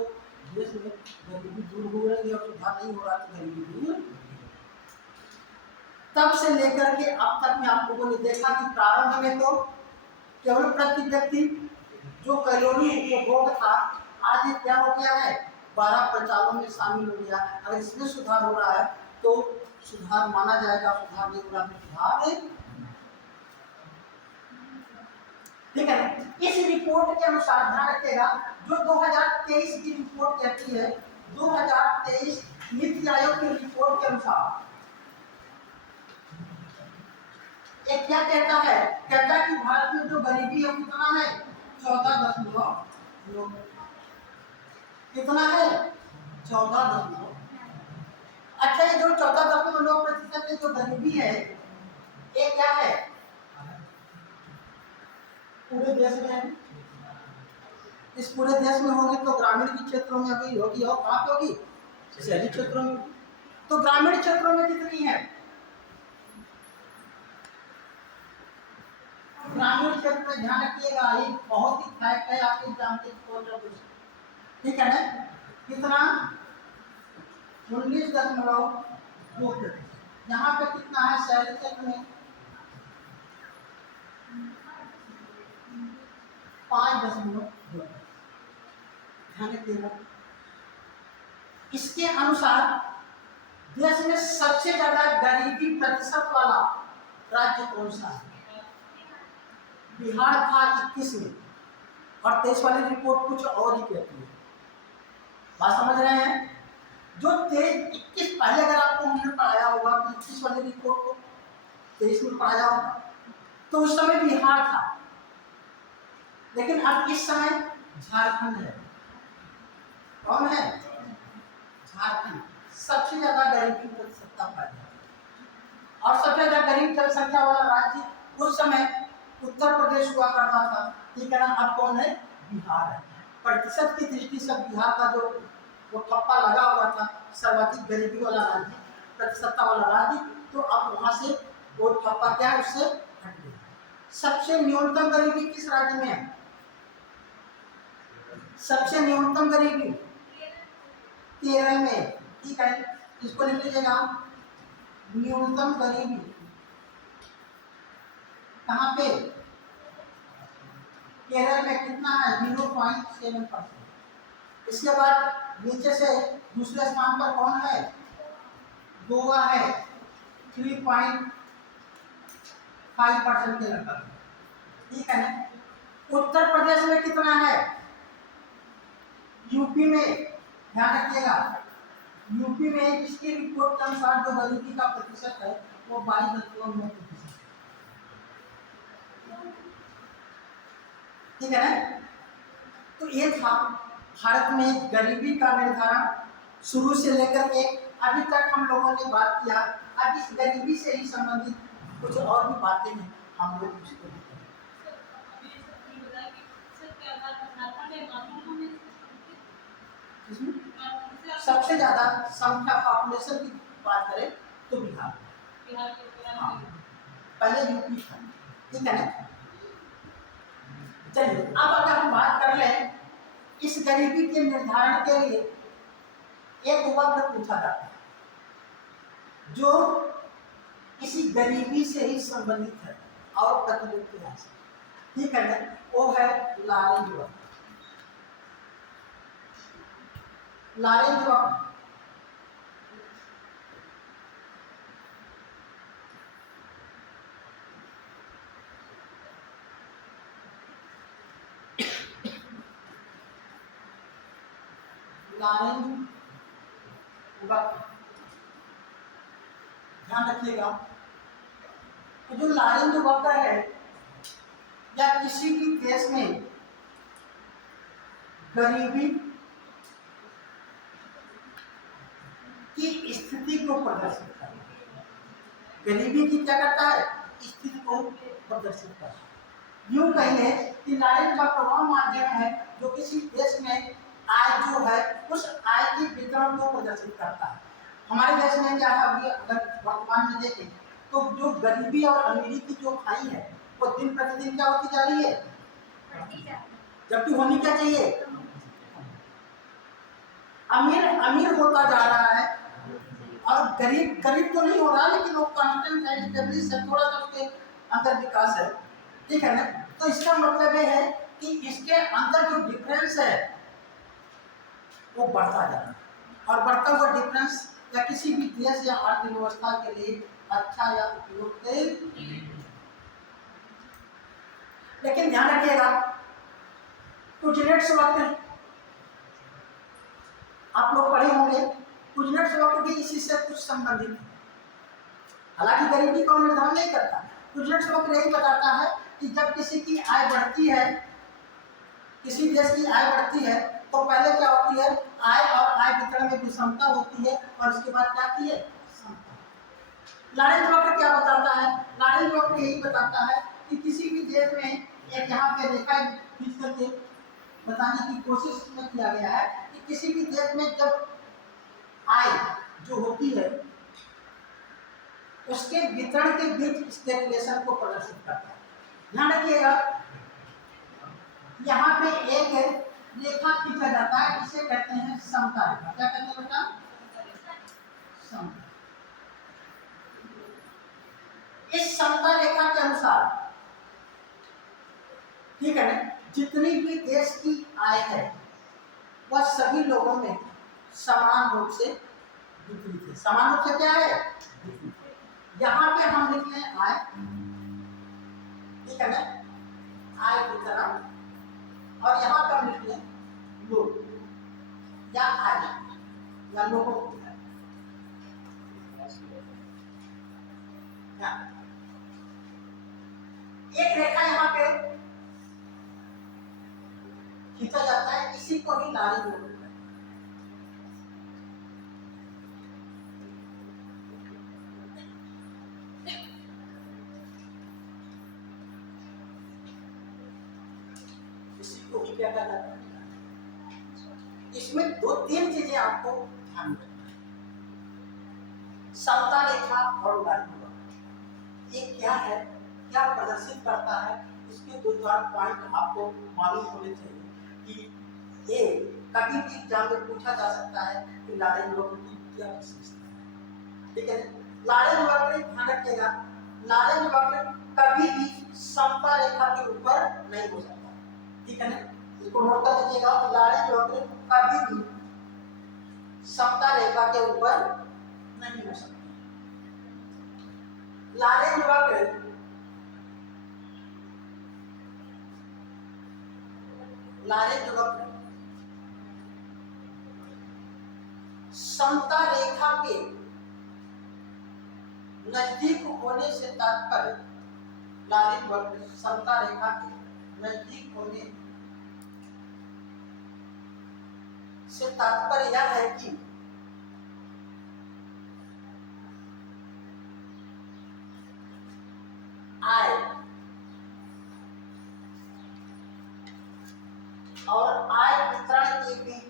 देश में गरीबी दूर हो रही है, और सुधार नहीं हो रहा तो गरीबी दूर। तब से लेकर के अब तक में आप लोगों ने देखा कि प्रारंभ में तो केवल प्रति व्यक्ति जो कैलोरी उपभोग था, आज ये क्या हो गया है 12 प्रचारों में शामिल हो गया। अगर इसमें सुधार हो रहा है तो सुधार माना जाएगा, सुधार नहीं हो रहा तो सुधार, ठीक है। इस रिपोर्ट के अनुसार ध्यान रखिएगा, जो 2023 की रिपोर्ट कहती है, 2023 नीति आयोग की रिपोर्ट के अनुसार ये क्या कहता है, कहता है कि भारत में जो गरीबी है कितना है 14.9, कितना है 14.9। अच्छा, ये जो 14.9% जो गरीबी है ये क्या है पूरे देश में है। इस पूरे देश में होगी तो ग्रामीण के क्षेत्रों में अभी होगी, और कहाँ पे होगी शहरी क्षेत्रों में। तो ग्रामीण क्षेत्रों में कितनी है, ग्रामीण क्षेत्र में ध्यान रखिएगा, ये बहुत ही फैक्ट है आपके एग्जाम के, ठीक है ना। कितना 19.2%। यहाँ पे कितना है शहरी क्षेत्र में 5.2। ध्यान रखिएगा। इसके अनुसार देश में सबसे ज्यादा गरीबी प्रतिशत वाला राज्य कौन सा है, बिहार था 21 में, और 23 वाली रिपोर्ट कुछ और ही कहती है। बात समझ रहे हैं, जो 21 पहले अगर आपको हमने पढ़ाया होगा कि 21 वाली रिपोर्ट को 23 में पढ़ाया होगा तो उस समय बिहार था, लेकिन अब इस समय झारखंड है। कौन है, झारखंड सबसे ज्यादा गरीबी प्रतिशत पाया, और सबसे ज्यादा गरीब जनसंख्या वाला राज्य उस समय उत्तर प्रदेश हुआ करता था, ठीक है ना। अब कौन है, बिहार है। प्रतिशत की दृष्टि से बिहार का जो वो ठप्पा लगा हुआ था सर्वाधिक गरीबी वाला राज्य, प्रतिशतता वाला राज्य, तो अब वहां से वो ठप्पा क्या है उससे हट गया। सबसे न्यूनतम गरीबी किस राज्य में है, सबसे न्यूनतम गरीबी केरल में, ठीक है। इसको लिख लीजिएगा, न्यूनतम गरीबी कहाँ पे केरल में कितना है 0.7%। इसके बाद नीचे से दूसरे स्थान पर कौन है, गोवा है 3.5% के लगभग, ठीक है ना। उत्तर प्रदेश में कितना है, यूपी में, ध्यान रखिएगा, यूपी में इसकी रिपोर्ट के अनुसार जो गरीबी का प्रतिशत है वो 22.9%, ठीक है ना। तो ये था भारत में गरीबी का निर्धारण शुरू से लेकर के अभी तक हम लोगों ने बात किया। अब इस गरीबी से ही संबंधित कुछ और भी बातें हैं, हम लोग उसको सबसे ज्यादा संख्या पॉपुलेशन की बात करें तो बिहार, हाँ, पहले यूपी था, ठीक है ना। चलिए अब अगर हम बात कर लें इस गरीबी के निर्धारण के लिए एक वक्र पूछा जाता है जो इसी गरीबी से ही संबंधित है और प्रतिबिंबित है, ठीक है ना, वो है लारेंज वक्र। लारेंज वक्र लारेंज वक्र ध्यान रखिएगा। तो जो लारेंज वक्र है या किसी भी देश में गरीबी की स्थिति को प्रदर्शित करता है, गरीबी की क्या करता है, स्थिति को प्रदर्शित करता है। यूं कहिए कि लारेंज वक्र वह माध्यम है जो किसी देश में आय जो है उस आय के वितरण को प्रदर्शित करता है। हमारे देश में क्या है, अभी अगर वर्तमान में देखें तो जो गरीबी और अमीरी की जो खाई है वो दिन प्रतिदिन क्या होती जा रही है, जबकि होनी क्या चाहिए, अमीर अमीर होता जा रहा है और गरीब गरीब तो नहीं हो रहा, लेकिन वो कांस्टेंट है, स्टेबलिश है, थोड़ा सा उसके अंदर विकास है, ठीक है ना। तो इसका मतलब ये है कि इसके अंदर जो डिफरेंस है वो बढ़ता जा रहा है और बढ़ता हुआ डिफरेंस या किसी भी देश या अर्थव्यवस्था के लिए अच्छा या उपयुक्त है। लेकिन ध्यान रखिएगा कुजनेट्स वक्र आप लोग पढ़े होंगे, कुजनेट्स वक्र भी इसी से कुछ संबंधित है, हालांकि गरीबी का निर्धारण नहीं करता। कुजनेट्स वक्र यही बताता है कि जब किसी की आय बढ़ती है, किसी देश की आय बढ़ती है तो पहले क्या होती है, आय और आय वितरण में विषमता होती है और उसके बाद क्या आती है, समता। लारेंज वक्र क्या बताता है, लारेंज वक्र यही बताता है कि किसी भी देश में एक यहाँ पे रेखा खींच करके बताने की कोशिश में किया गया है कि किसी भी देश में जब आय जो होती है उसके वितरण के बीच स्टेगनेशन को प्रदर्शित करता है। ध्यान रखिएगा यहाँ पे एक रेखा खींचा जाता है, इसे कहते हैं समता रेखा। क्या कहते हैं बेटा, समता। इस समता रेखा के अनुसार, ठीक है ना, जितनी भी देश की आय है वह सभी लोगों में समान रूप से वितरित है। समान रूप से क्या है, यहाँ पे हम लिख लें आय, ठीक है ना, आय वितरण, और यहाँ पर लिख लें लोग या आय या लोगों की आय। एक रेखा यहाँ पे खींचा जाता है, इसी को ही लारेंज वक्र कहते हैं। इसी को ही क्या कहता है, इसमें दो तीन चीजें आपको ध्यान रखना है, समता रेखा और लारेंज वक्र। ये क्या है, क्या प्रदर्शित करता है, इसके दो चार पॉइंट आपको मालूम होने चाहिए कि ये कभी भी एग्जाम में पूछा जा सकता है कि लारेंज वक्र की क्या विशेषता है, ठीक है। लारेंज वक्र ध्यान रखिएगा, लारेंज वक्र कभी भी समता रेखा के ऊपर नहीं हो सकता, ठीक है ना। इसको नोट कर लीजिएगा। लालिंज वक्र कभी भी समता रेखा के ऊपर नहीं हो सकती। लालिंज वक्र समता रेखा के नजदीक होने से तात्पर्य, लालिंज वक्र समता रेखा के नजदीक होने से तात्पर्य यह है कि आय और आय वितरण के बीच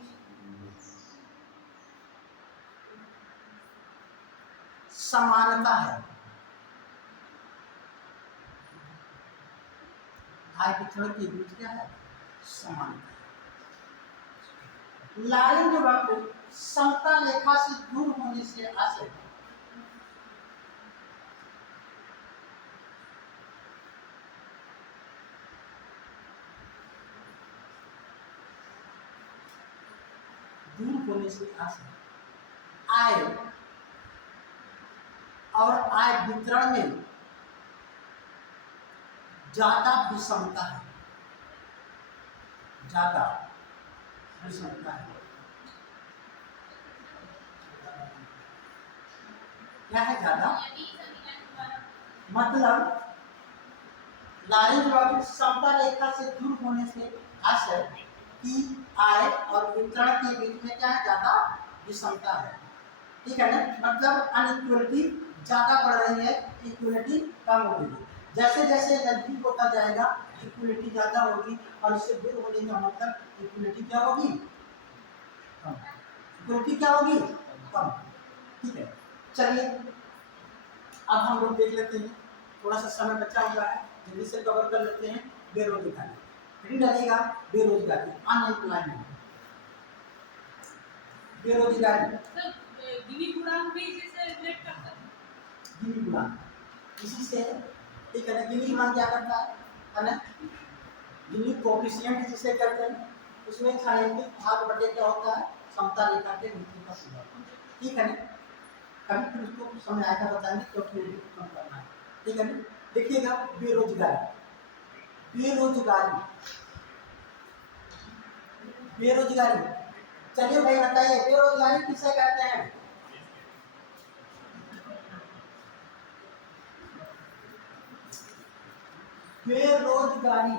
समानता है। आय वितरण के बीच क्या है? समानता। लालिंज वक्र समता रेखा से दूर होने से आशय आय और आय वितरण में ज्यादा विषमता है। ज्यादा विषमता है। क्या है ज्यादा? मतलब लालिंज वक्र समता रेखा से दूर होने से आशय कि आय और वितरण के बीच में क्या है? ज्यादा विषमता है। ठीक है ना। मतलब अनइक्वलिटी ज्यादा बढ़ रही है, इक्वलिटी कम हो रही है। जैसे जैसे नजदीक होता जाएगा इक्वलिटी ज्यादा होगी और इससे दूर होने का मतलब इक्वलिटी क्या होगी? कम। इक्वलिटी क्या होगी? कम। ठीक है। चलिए अब हम लोग देख लेते हैं, थोड़ा सा समय बचा हुआ है, जल्दी से कवर कर लेते हैं। बेरोजगारी हेडिंग डालिएगा, बेरोजगारी, अनएम्प्लॉयमेंट। बेरोजगारी गिनी गुणांक भी इसी से रिलेट करता है। गिनी गुणांक इसी से, ठीक है ना। गिनी गुणांक क्या करता है ना? गिनी कोएफिशिएंट जिसे कहते हैं, उसमें छायांकित भाग बटे क्या होता है? समता रेखा के नीचे का सीधा। ठीक है ना। कभी फिर उसको समय आएगा बताएंगे क्योंकि कम करना है। ठीक है ना। देखिएगा बेरोजगारी, बेरोजगारी, बेरोजगारी। चलिए भाई बताइए बेरोजगारी किसे कहते हैं? बेरोजगारी,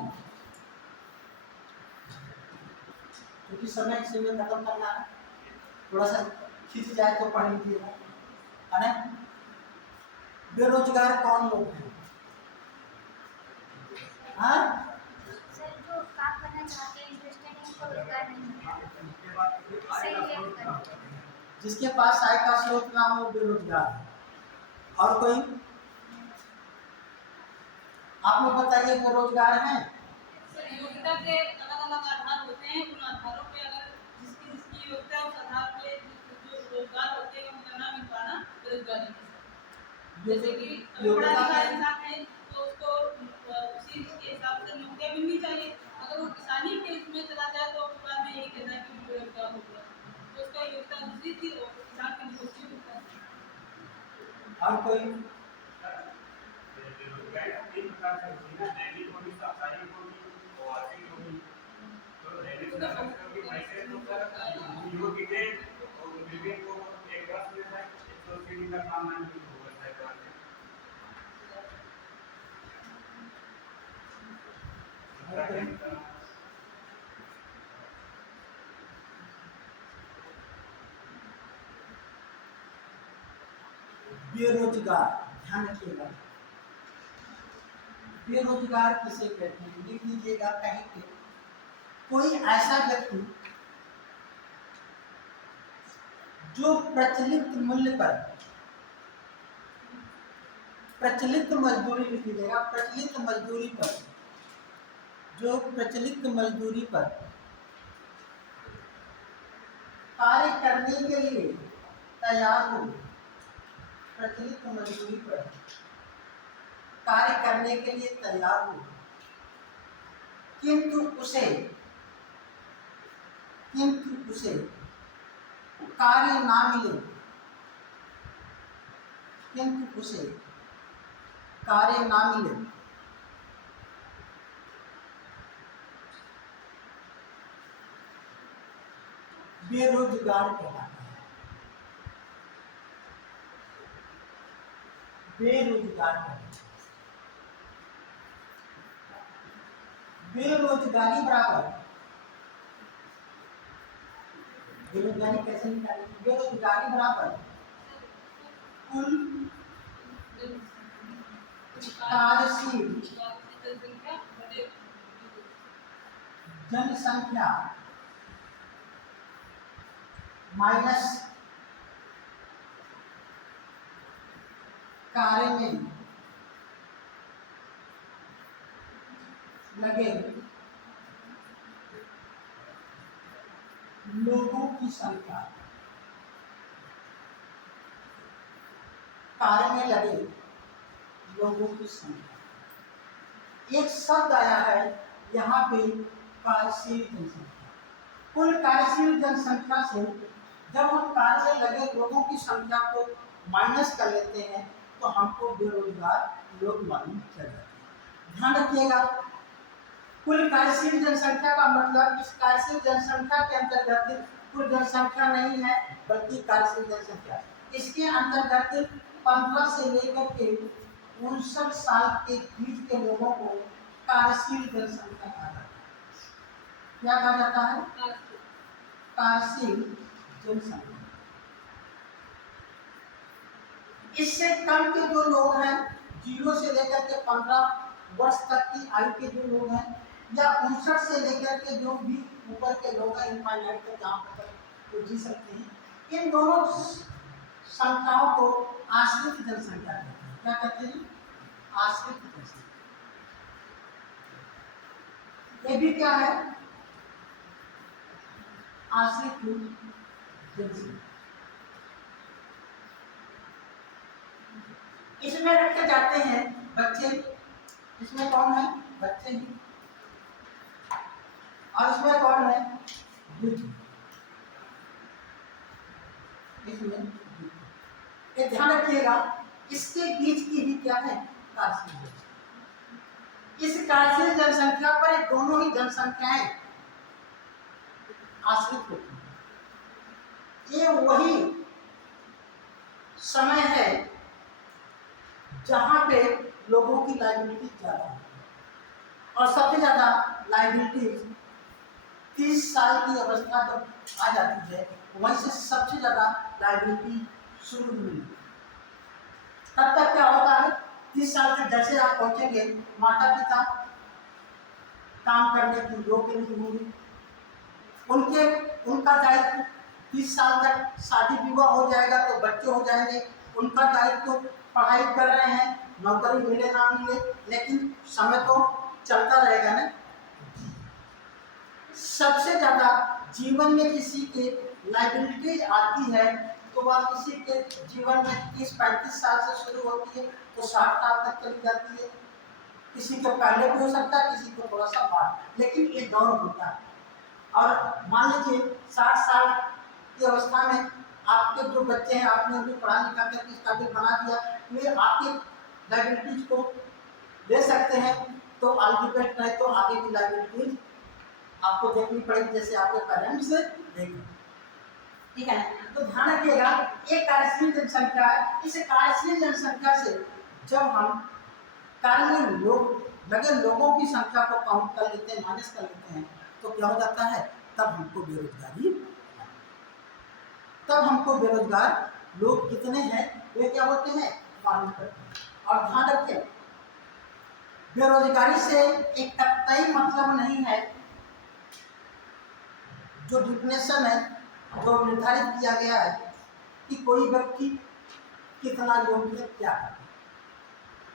क्योंकि समय इसी में खत्म करना है, थोड़ा सा खींच जाए तो पढ़ लीजिएगा, है ना। बेरोजगार कौन लोग हैं? हाँ, सर जो काम करना चाहते हैं इंटरेस्टेड हैं उनको रोजगार नहीं मिलता, सही रिएक्ट करते हैं। जिसके पास आय का स्रोत ना हो बेरोजगार है। और कोई आप लोग बताइए बेरोजगार हैं? सर योग्यता के अलग-अलग आधार होते हैं, उन आधारों पे अगर जिसकी जिसकी योग्यता है उस आधार पे जो रोजगार होते हैं उनका ना मिल पाना बेरोजगारी है। जैसे कि पढ़ा लिखा इंसान है तो उसको उसी के हिसाब से नौकरियां मिलनी चाहिए। अगर वो किसानी के इसमें चला जाए तो बाद में यही कहना है कि बेरोजगार हो गया, तो उसका योग्यता दूसरी थी और किसान के लिए दूसरी होता है। और कोई तीन प्रकार से होती है ना, दैनिक होगी, साप्ताहिक होगी और वार्षिक होगी। तो दैनिक होगी वैसे तो सर योग के और विवेक को एक वर्ष में है 180 दिन का काम नहीं होगा है बात है। बेरोजगार, ध्यान रखिएगा बेरोजगार किसे कहते हैं? लिख लीजिएगा कहीं पे। कोई ऐसा व्यक्ति जो प्रचलित मूल्य पर, प्रचलित मजदूरी लिख लीजिएगा, प्रचलित मजदूरी पर, जो प्रचलित मजदूरी पर कार्य करने के लिए तैयार हो, प्रचलित मजदूरी पर कार्य करने के लिए तैयार हो किंतु उसे कार्य ना मिले, किंतु उसे कार्य ना मिले, बेरोजगार कहलाता है। बेरोजगार कहलाता है। बेरोजगारी बराबर, बेरोजगारी कैसे निकालेंगे? बेरोजगारी बराबर कुल कार्यशील जनसंख्या माइनस कार्य में लगे लोगों की संख्या, कार्य में लगे लोगों की संख्या। एक शब्द आया है यहाँ पे, कार्यशील जनसंख्या। कुल कार्यशील जनसंख्या से जब हम कार्य में लगे लोगों की संख्या को माइनस कर लेते हैं तो हमको बेरोजगार लोग मालूम चल जाते हैं। ध्यान रखिएगा, कुल कार्यशील जनसंख्या का मतलब इस कार्यशील जनसंख्या के अंतर्गत कुल जनसंख्या नहीं है बल्कि कार्यशील जनसंख्या। इसके अंतर्गत 15 से लेकर के 59 साल के बीच के लोगों को कार्यशील जनसंख्या कहा जाता है। क्या कहा जाता है? कार्यशील जनसंख्या। इससे कम के जो लोग हैं, 0 से लेकर के 15 वर्ष तक की आयु के जो लोग हैं, या 59 से लेकर के जो भी ऊपर के लोग हैं, इनफाइनाइट तक जहाँ पर तो जी सकते हैं, इन दोनों संख्याओं को आश्रित जनसंख्या कहते हैं। क्या कहते हैं? आश्रित जनसंख्या। ये भी क्या है? आश्रित जनसंख्या। इसमें रखे जाते हैं बच्चे। इसमें कौन है? बच्चे ही। और इसमें कौन है? वृद्ध। इसमें ये ध्यान रखिएगा, इसके बीच की भी क्या है? कार्यशील जनसंख्या। इस कार्यशील जनसंख्या पर दोनों ही जनसंख्याएं आश्रित होती हैं। ये वही समय है जहां पे लोगों की लायबिलिटी ज्यादा है, और सबसे ज्यादा लायबिलिटी 30 साल की अवस्था जब आ जाती है, वहीं से सबसे ज्यादा लायबिलिटी शुरू हुई। तब तक क्या होता है? 30 साल के जैसे आप पहुंचेंगे, माता पिता काम करने की योग्य नहीं होंगे, उनका दायित्व 30 साल तक शादी विवाह हो जाएगा तो बच्चे हो जाएंगे, उनका दायित्व पढ़ाई कर रहे हैं, नौकरी मिले ना मिले, लेकिन समय तो चलता रहेगा ना। सबसे ज्यादा जीवन में किसी के लायबिलिटी आती है तो वह किसी के जीवन में 30-35 साल से शुरू होती है तो 60 साल तक चली जाती है। किसी को पहले भी हो सकता है, किसी को थोड़ा सा बाद, लेकिन ये दौर होता है। और मान लीजिए 60 साल की अवस्था में आपके जो बच्चे हैं, आपने उनको पढ़ा लिखा करके इस काबिल बना दिया, ये आपके लायबिलिटीज को ले सकते हैं, तो ऑल द बेस्ट। नहीं तो आगे की लायबिलिटीज आपको देखनी पड़ेगी, जैसे आपके पेरेंट्स देखें। ठीक है, तो ध्यान रखिएगा, एक कार्यशील जनसंख्या है। इस कार्यशील जनसंख्या से जब हम कार्य में लगे लोगों की संख्या को काउंट कर लेते हैं, माइनस कर लेते हैं, तो क्या हो जाता है? तब हमको बेरोजगार लोग कितने हैं वे क्या होते हैं मालूम करते हैं। और ध्यान रखें, बेरोजगारी से एक कतई मतलब नहीं है। जो डिफिनेशन है, जो निर्धारित किया गया है कि कोई व्यक्ति कितना योग्य क्या है,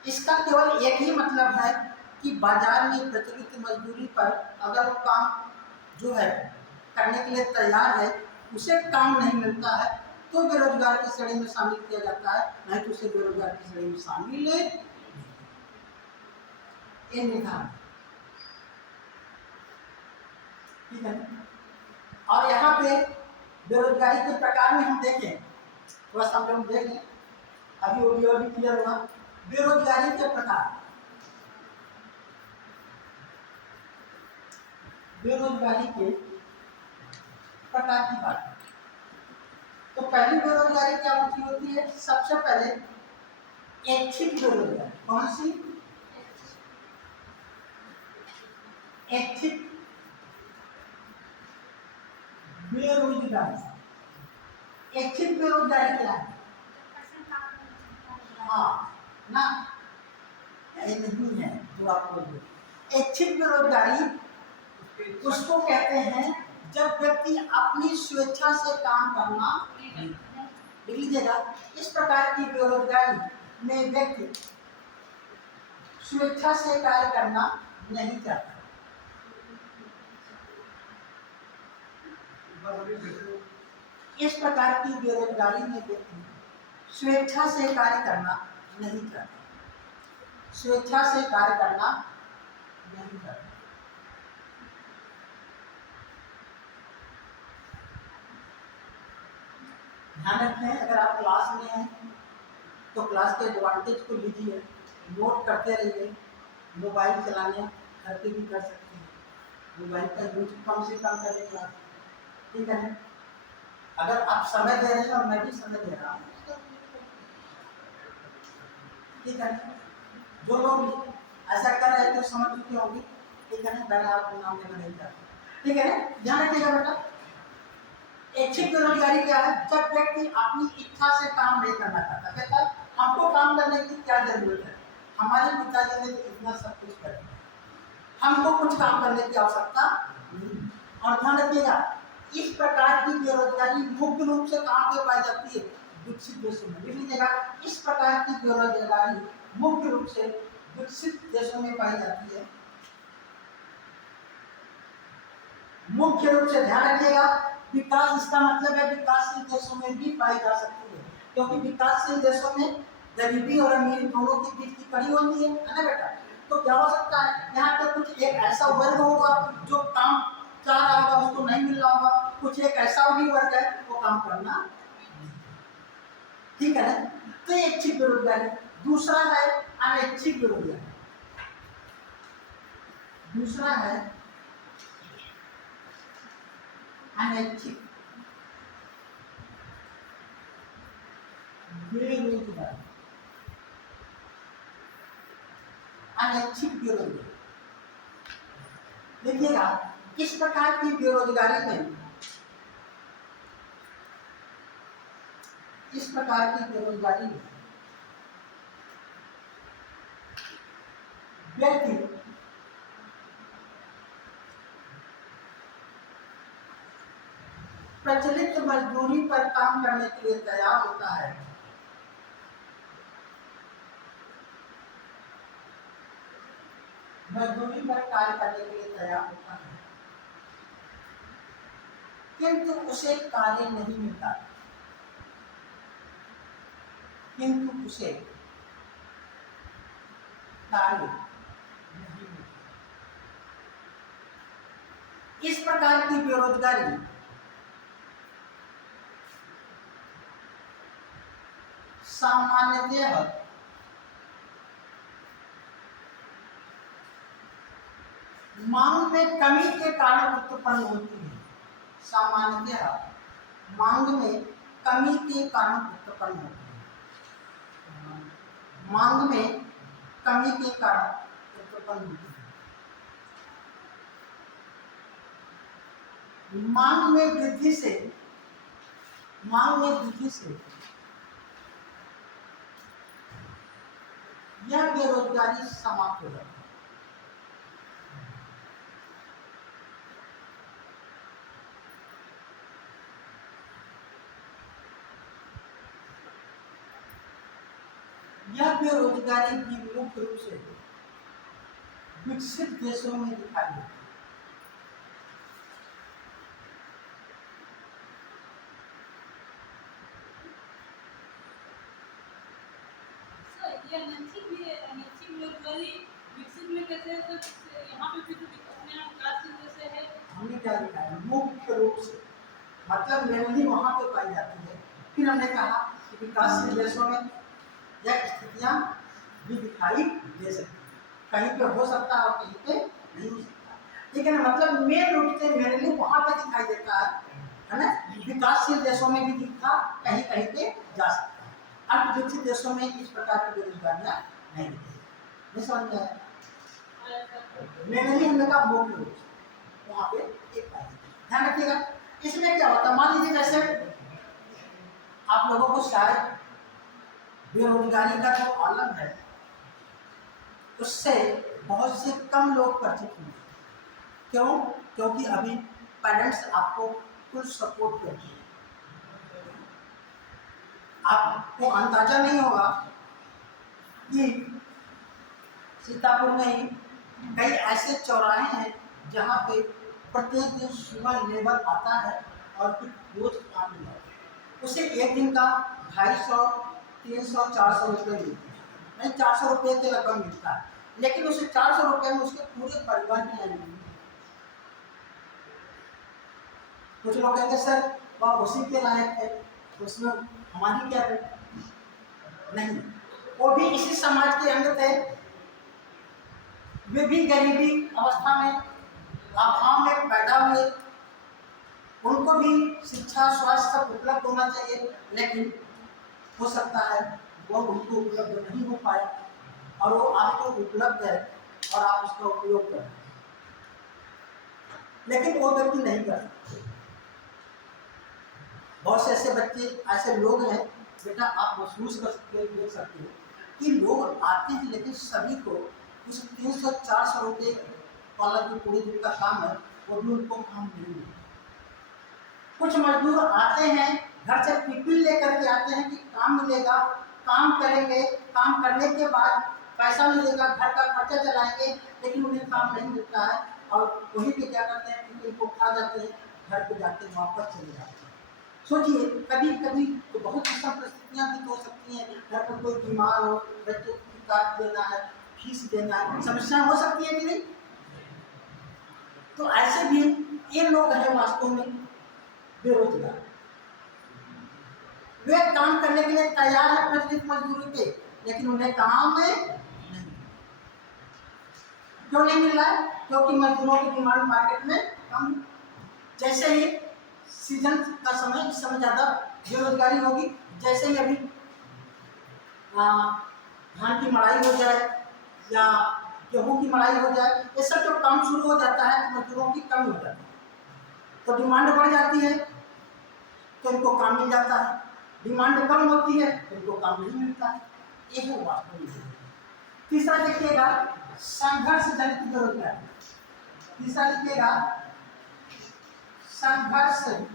इसका केवल एक ही मतलब है कि बाजार में प्रचलित मजदूरी पर अगर वो काम जो है करने के लिए तैयार है, उसे काम नहीं मिलता है तो बेरोजगार की श्रेणी में शामिल किया जाता है, नहीं तो उसे बेरोजगार की श्रेणी में शामिल ये निर्धारण। ठीक है। और यहाँ पे बेरोजगारी के प्रकार में हम देखें, थोड़ा सा हम देख लें, अभी वो भी और भी क्लियर हुआ। बेरोजगारी के प्रकार, बेरोजगारी के प्रकार की बात। तो पहली बेरोजगारी क्या होती है? सबसे पहले ऐच्छिक बेरोजगारी। कौन सी? ऐच्छिक बेरोजगारी। ऐच्छिक बेरोजगारी क्या है? पर्सन काम नहीं करता है। हाँ ना, ये नहीं है जो आप बोल रहे हो। ऐच्छिक बेरोजगारी उसको कहते हैं जब व्यक्ति अपनी स्वेच्छा से काम करना, लिख लीजिएगा, इस प्रकार की बेरोजगारी में व्यक्ति स्वेच्छा से कार्य करना नहीं चाहता। इस प्रकार की बेरोजगारी में व्यक्ति स्वेच्छा से कार्य करना नहीं चाहता, स्वेच्छा से कार्य करना नहीं चाहता। ध्यान रखें, अगर आप क्लास में हैं तो क्लास के एडवांटेज को लीजिए, नोट करते रहिए। मोबाइल चलाने घर पे भी कर सकते हैं, मोबाइल का यूज कम से कम करें क्लास, ठीक है ना। अगर आप समय दे रहे हैं और मैं भी समय दे रहा हूँ, ठीक है। जो लोग ऐसा कर रहे थे समझ चुके होंगे, ठीक है ना, मैंने आपको नाम लेना नहीं चाहता, ठीक है ना। ध्यान रखिएगा बेटा। ऐच्छिक बेरोजगारी क्या है? जब व्यक्ति अपनी इच्छा से काम नहीं करना चाहता, कहता है हमको काम करने की क्या जरूरत है, हमारे पिताजी ने तो इतना सब कुछ कर दिया, हमको कुछ काम करने की आवश्यकता नहीं। और ध्यान रखिएगा, इस प्रकार की बेरोजगारी मुख्य रूप से कहाँ पे पाई जाती है? विकसित देशों में। लिख लीजिएगा, इस प्रकार की बेरोजगारी मुख्य रूप से विकसित देशों में पाई जाती है। मुख्य रूप से, ध्यान रखिएगा, विकास इसका मतलब है विकासशील देशों में भी पाई जा सकती है, क्योंकि विकासशील देशों में गरीबी और अमीरी दोनों के बीच की कड़ी होती है ना बेटा। तो क्या हो सकता है, यहाँ पे कुछ एक ऐसा वर्ग होगा जो काम चाह रहा होगा, उसको नहीं मिल रहा होगा, कुछ एक ऐसा भी वर्ग है वो काम करना, ठीक है ना। तो ऐच्छिक बेरोजगारी। दूसरा है अनैच्छिक बेरोजगारी। दूसरा है अनैच्छिक बेरोजगारी। अनैच्छिक बेरोजगारी, देखिएगा, इस प्रकार की बेरोजगारी में, इस प्रकार की बेरोजगारी में व्यक्ति प्रचलित मजदूरी पर काम करने के लिए तैयार होता है, मजदूरी पर कार्य करने के लिए तैयार होता है, किंतु उसे कार्य नहीं मिलता, किंतु उसे कार्य नहीं मिलता। इस प्रकार की बेरोजगारी सामान्यतः मांग में कमी के कारण उत्पन्न होती है। सामान्यतः मांग में कमी के कारण उत्पन्न होती है। मांग में कमी के कारण उत्पन्न होती है। मांग में वृद्धि से, मांग में वृद्धि से यह बेरोजगारी समाप्त हो जाती है। यह बेरोजगारी भी मुख्य रूप से विकसित देशों में दिखाई देती है। ये अनैच्छिक बेरोजगारी विकसित में कैसे है? तो यहाँ पे भी तो अपने आप विकासशील जैसे है, हमने क्या लिखा है, मुख्य रूप से, मतलब मेनली वहां पे पाई जाती है। फिर हमने कहा कि विकासशील देशों में यह स्थितियां भी दिखाई दे सकती है, कहीं पे हो सकता है और कहीं पे नहीं हो सकता, ठीक है ना। मतलब मेन रूप से मेनली वहां पे दिखाई देता है ना। विकासशील देशों में भी दिखा, कहीं कहीं पे जा सकता है। अल्पविकसित देशों में इस प्रकार की बेरोजगारियां नहीं दिखती, नहीं समझ में आया। मेनली हमने कहा मुख्य रूप से वहां पे एक पाई, ध्यान रखिएगा। इसमें क्या होता है, मान लीजिए जैसे आप लोगों को शायद बेरोजगारी का जो आलम है उससे बहुत से कम लोग परिचित होंगे। क्यों? क्योंकि अभी पेरेंट्स आपको फुल सपोर्ट करते हैं। आपको अंदाजा नहीं होगा कि सीतापुर में ही कई ऐसे चौराहे हैं जहाँ पे प्रत्येक दिन सुबह लेबर आता है और फिर रोज काम मिलता है, उसे एक दिन का 250, 300, 400 रुपये मिलते हैं, नहीं 400 रुपये के लगभग मिलता है, लेकिन उसे 400 रुपये में उसके पूरे परिवार की आय मिलती है। कुछ लोग कहते हैं सर वह उसी के लायक है, उसमें हमारी क्या है? नहीं, वो भी इसी समाज के अंग थे, वे भी गरीबी अवस्था में अभाव में पैदा हुए, उनको भी शिक्षा स्वास्थ्य सब उपलब्ध होना चाहिए, लेकिन हो सकता है वो उनको उपलब्ध नहीं हो पाया और वो आपको उपलब्ध है और आप उसका उपयोग करें, लेकिन वो व्यक्ति नहीं कर सकते। बहुत से ऐसे बच्चे, ऐसे लोग हैं बेटा, आप महसूस कर सकते हो, देख सकते हो कि लोग आते हैं लेकिन सभी को उस 300-400 रुपये वाला जो पूरे दिन का काम है वो भी उनको काम नहीं मिलता। कुछ मजदूर आते हैं घर से टिफिन लेकर के आते हैं कि काम मिलेगा, काम करेंगे, काम करने के बाद पैसा मिलेगा, घर का खर्चा चलाएंगे, लेकिन उन्हें काम नहीं मिलता है और वही पे क्या करते हैं, टिफिन को खा जाते हैं, घर पे जाके वापस चले जाते हैं। सोचिए, कभी कभी तो बहुत सी परिस्थितियाँ भी हो सकती हैं, घर पर कोई बीमार हो, बच्चों की किताब देना है, फीस देना है, समस्या हो सकती है कि नहीं। तो ऐसे भी ये लोग हैं वास्तव में बेरोजगार, वे काम करने के लिए तैयार है प्रचलित मजदूरी पे, लेकिन उन्हें काम में नहीं। क्यों नहीं मिल रहा है? क्योंकि मजदूरों की डिमांड मार्केट में कम। जैसे ही सीजन का समय, इस समय ज़्यादा बेरोजगारी होगी, जैसे ही अभी धान की मड़ाई हो जाए या गेहूँ की मड़ाई हो जाए, ये सब जो काम शुरू हो जाता है तो मजदूरों की कमी हो जाती है, तो डिमांड बढ़ जाती है तो इनको काम मिल जाता है, डिमांड कम होती है तो इनको काम नहीं मिलता है। ये है वास्तव में। तीसरा देखिएगा, संघर्ष जनित बेरोजगारी। तीसरा देखिएगा, संघर्ष जनित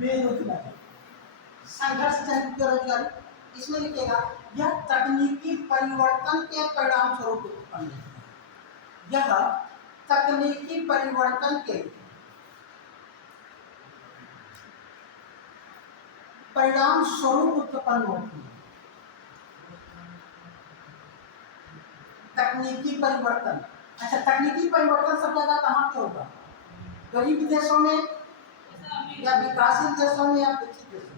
बेरोजगारी। संघर्ष जनित बेरोजगारी, इसमें लिखेगा यह तकनीकी परिवर्तन के परिणाम स्वरूप उत्पन्न है। यह तकनीकी परिवर्तन के परिणाम स्वरूप उत्पन्न होती है। तकनीकी परिवर्तन, अच्छा, तकनीकी परिवर्तन सब जगह कहाँ पे होगा? गरीब देशों में या विकासशील देशों में या विकसित देशों में?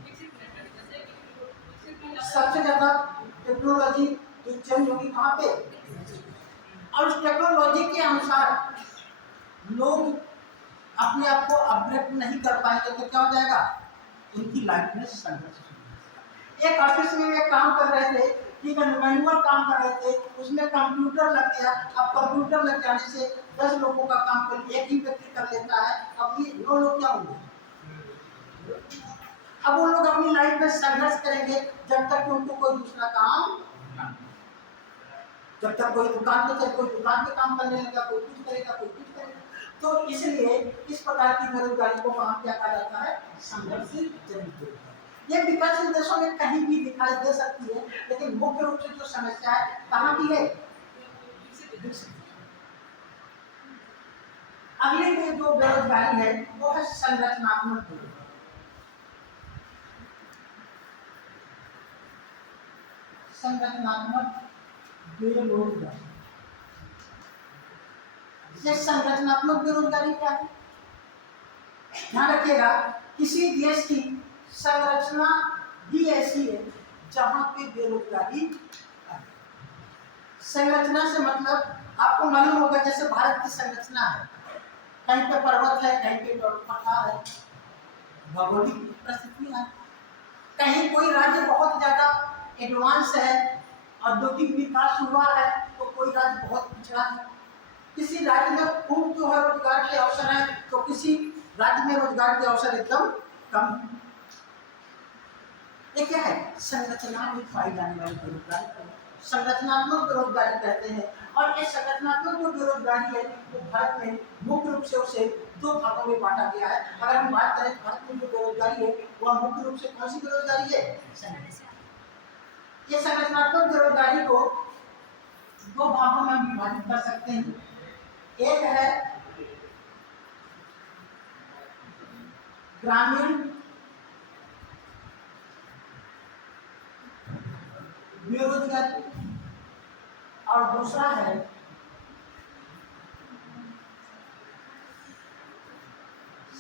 सबसे ज्यादा टेक्नोलॉजी जो चेंज होगी कहाँ पे? और उस टेक्नोलॉजी के अनुसार लोग अपने आप को अपग्रेड नहीं कर पाएंगे तो क्या हो जाएगा? उनकी लाइफ में संघर्ष। एक ऑफिस में वे काम कर रहे थे, ठीक है, मैनुअल काम कर रहे थे, उसमें कंप्यूटर लग गया। अब कंप्यूटर लग जाने से 10 लोगों का काम कर एक ही व्यक्ति कर लेता है, अब ये 9 लोग क्या होंगे? अब वो लोग अपनी लाइफ में संघर्ष करेंगे जब तक कि उनको कोई दूसरा काम ना, जब तक कोई दुकान पे चले, कोई दुकान पे काम करने लगा, कोई कुछ करेगा, कोई कुछ करेगा। तो इसलिए इस प्रकार की बेरोजगारी को वहाँ क्या कहा जाता है? संघर्ष जनित बेरोजगारी। ये विकासशील देशों में कहीं भी दिखाई दे सकती है, लेकिन मुख्य रूप से जो समस्या है कहाँ की है? अगली में जो बेरोजगारी है वो है संरचनात्मक बेरोजगारी। संरचनात्मक बेरोजगारी। ये संरचनात्मक बेरोजगारी क्या है? ध्यान रखिएगा, किसी देश की संरचना भी ऐसी है जहां पे बेरोजगारी है। संरचना से मतलब आपको मालूम होगा, जैसे भारत की संरचना है, कहीं पे पर्वत है, कहीं पे पठार है, भौगोलिक परिस्थितियां हैं। कहीं कोई राज्य बहुत ज्यादा एडवांस है, औद्योगिक विकास हुआ है, तो कोई राज्य बहुत पिछड़ा है। किसी राज्य में खूब जो है रोजगार के अवसर है, तो किसी राज्य में रोजगार के अवसर एकदम कम है। ये क्या है? संरचना में पाई जाने वाली बेरोजगारी को संरचनात्मक बेरोजगारी कहते हैं। और ये संरचनात्मक जो बेरोजगारी है वो भारत में मुख्य रूप से उसे दो भागों में बांटा गया है। अगर हम बात करें भारत में जो बेरोजगारी है वह मुख्य रूप से कौन सी बेरोजगारी है? ये संरचनात्मक बेरोजगारी को दो भागों में हम विभाजित कर सकते हैं। एक है ग्रामीण बेरोजगारी और दूसरा है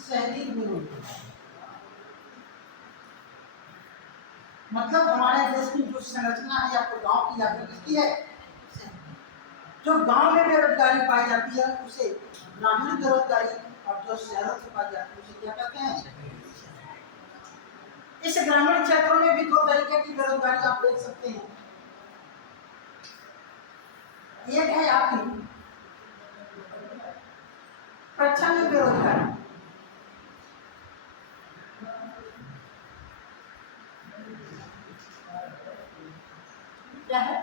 शहरी बेरोजगारी। मतलब हमारे देश की जो संरचना है या तो गांव की या फिर किसकी है? जो गांव में बेरोजगारी पाई जाती है उसे ग्रामीण बेरोजगारी, और जो शहरों में पाई जाती है उसे क्या कहते हैं? इस ग्रामीण क्षेत्रों में भी दो तरीके की बेरोजगारी आप देख सकते हैं। एक है आपकी प्रच्छन्न बेरोजगारी। क्या है?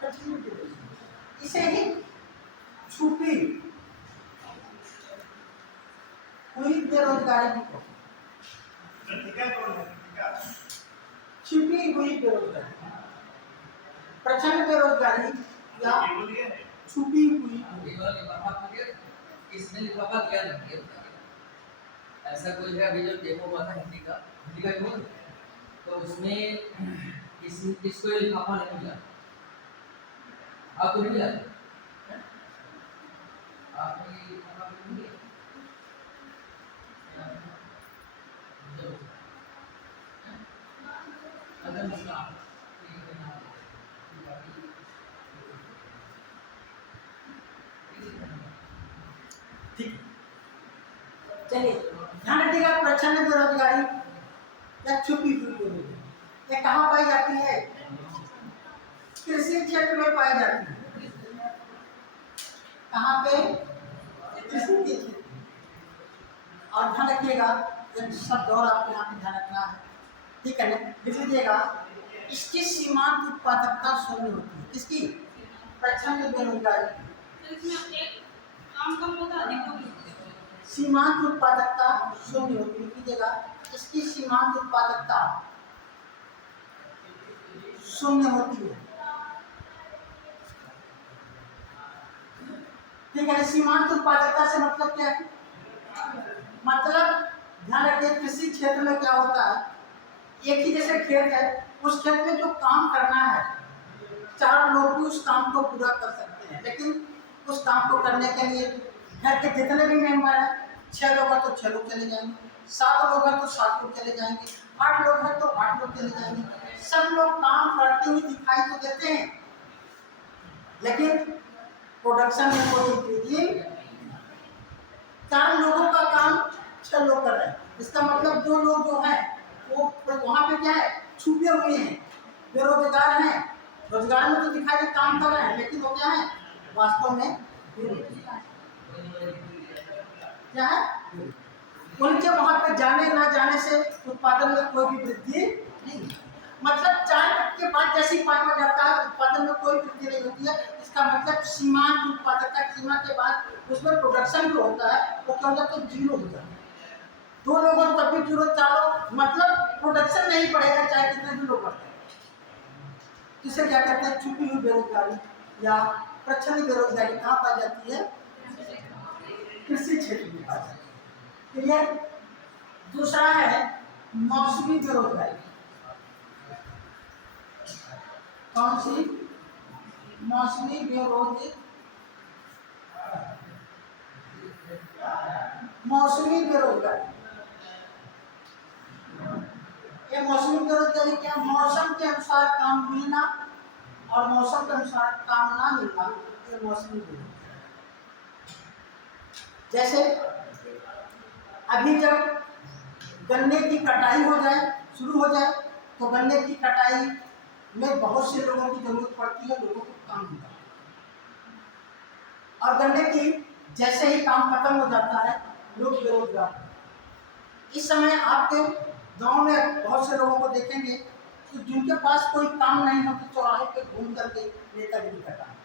प्रच्छन्न बेरोजगारी। इसे ही छुपी हुई बेरोजगारी भी कहते हैं। छिपी हुई बेरोजगारी, प्रच्छन्न बेरोजगारी या छुपी हुई। इसमें लिफाफा क्या नहीं है? ऐसा कोई है अभी जो डेमो हुआ था हिंदी का बोल, तो उसमें इसको ये लिफाफा नहीं मिला। आपको नहीं मिला? आपने ये लिफाफा नहीं मिला? अगर मसला ठीक, चलिए ध्यान रखिएगा। प्रच्छन्न बेरोजगारी या छुपी हुई बेरोजगारी ये कहाँ पाई जाती है? कृषि क्षेत्र में पाई जाती है। कहाँ पे? कृषि के क्षेत्र। और ध्यान रखिएगा, एक शब्द और आपको यहाँ पे ध्यान रखना है, ठीक है ना? लिख लीजिएगा, इसकी सीमांत उत्पादकता शून्य होती है। किसकी? प्रच्छन्न बेरोजगारी। तो इसमें एक काम कम होता है, अधिक होता है। सीमांत उत्पादकता शून्य होती है। लीजिएगा, इसकी सीमांत उत्पादकता शून्य होती है। ठीक है, सीमांत उत्पादकता से मतलब क्या है? मतलब ध्यान रखिए, कृषि क्षेत्र में क्या होता है, एक ही जैसे खेत है, उस खेत में जो काम करना है 4 लोग भी उस काम को पूरा कर सकते हैं, लेकिन उस काम को करने के लिए घर के जितने भी मेंबर हैं, 6 लोग हैं तो 6 लोग चले जाएंगे, 7 लोग हैं तो 7 लोग चले जाएंगे, 8 लोग हैं तो 8 लोग चले जाएंगे। सब लोग काम करते हुए दिखाई तो देते हैं, लेकिन प्रोडक्शन में कोई इंक्रीजिंग। 4 लोगों का काम 6 लोग कर रहे हैं। इसका मतलब 2 लोग जो है वो वहाँ पे क्या है? छुपे हुए हैं, बेरोजगार हैं। रोजगार में तो दिखाई दे काम कर रहे हैं, लेकिन वो क्या है? वास्तव में क्या है? उनके वहाँ पे जाने ना जाने से उत्पादन में कोई भी वृद्धि नहीं। मतलब 4 के बाद जैसे ही 5 हो जाता है, उत्पादन में कोई वृद्धि नहीं होती है। इसका मतलब सीमांत उत्पादकता सीमा के बाद उसमें प्रोडक्शन जो होता है वो क्या होता है? तो 0 हो जाता है। 2 लोगों तब भी 0, 4 लोग, मतलब प्रोडक्शन नहीं बढ़ेगा चाहे कितने भी लोग बढ़ते हैं। इसे क्या कहते हैं? छुपी हुई बेरोजगारी या प्रच्छन्न बेरोजगारी कहाँ पाई जाती है? कृषि क्षेत्र में पाई जाती है। क्लियर? दूसरा है मौसमी बेरोजगारी। कौन सी? मौसमी बेरोजगारी, मौसमी बेरोजगारी। ये मौसमी बेरोजगारी क्या? मौसम के अनुसार काम मिलना और मौसम के अनुसार काम ना मिलना, ये मौसमी बेरोजगारी। जैसे अभी जब गन्ने की कटाई हो जाए, शुरू हो जाए, तो गन्ने की कटाई में बहुत से लोगों की जरूरत पड़ती है, लोगों को काम मिलता है। और गन्ने की जैसे ही काम खत्म हो जाता है, लोग बेरोजगार। इस समय आपके गांव में बहुत से लोगों को देखेंगे कि जिनके पास कोई काम नहीं हो तो चौराहे पे घूम करके नेतागिरी करता है,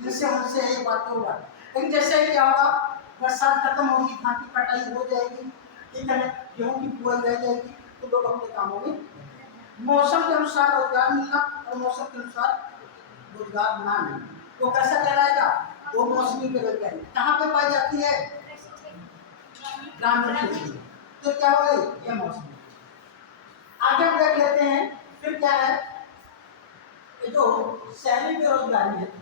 जिससे उनसे यही बात होगा। लेकिन जैसे ही क्या होगा, बरसात खत्म होगी, धान की कटाई हो जाएगी, ठीक है, गेहूं की बुआई रह जाएगी, तो लोग अपने कामों में, मौसम के अनुसार रोजगार मिलना और मौसम के अनुसार रोजगार ना मिलना, तो कैसा कहलाएगा? वो मौसमी बेरोजगारी। कहाँ पे पाई जाती है? ग्रामीण क्षेत्र में। तो क्या हो गई? ये मौसमी। आगे देख लेते हैं फिर क्या है। ये जो शहरी बेरोजगारी है,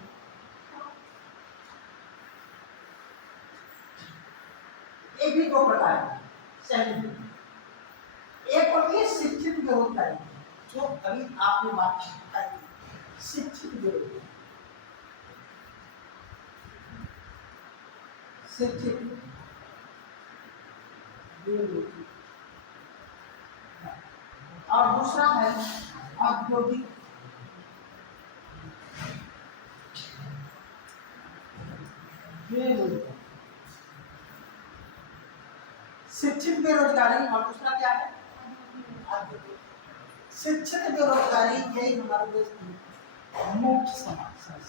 ये भी दो प्रकार है शहरी बेरोजगारी। एक होती है शिक्षित बेरोजगारी, जो अभी आपने बात बताई, शिक्षित बेरोजगारी। शिक्षित बेरोजगारी। और दूसरा है औद्योगिक बेरोजगारी। शिक्षित बेरोजगारी और दूसरा क्या है? शिक्षित बेरोजगारी, यही हमारे देश की मुख्य समस्या है,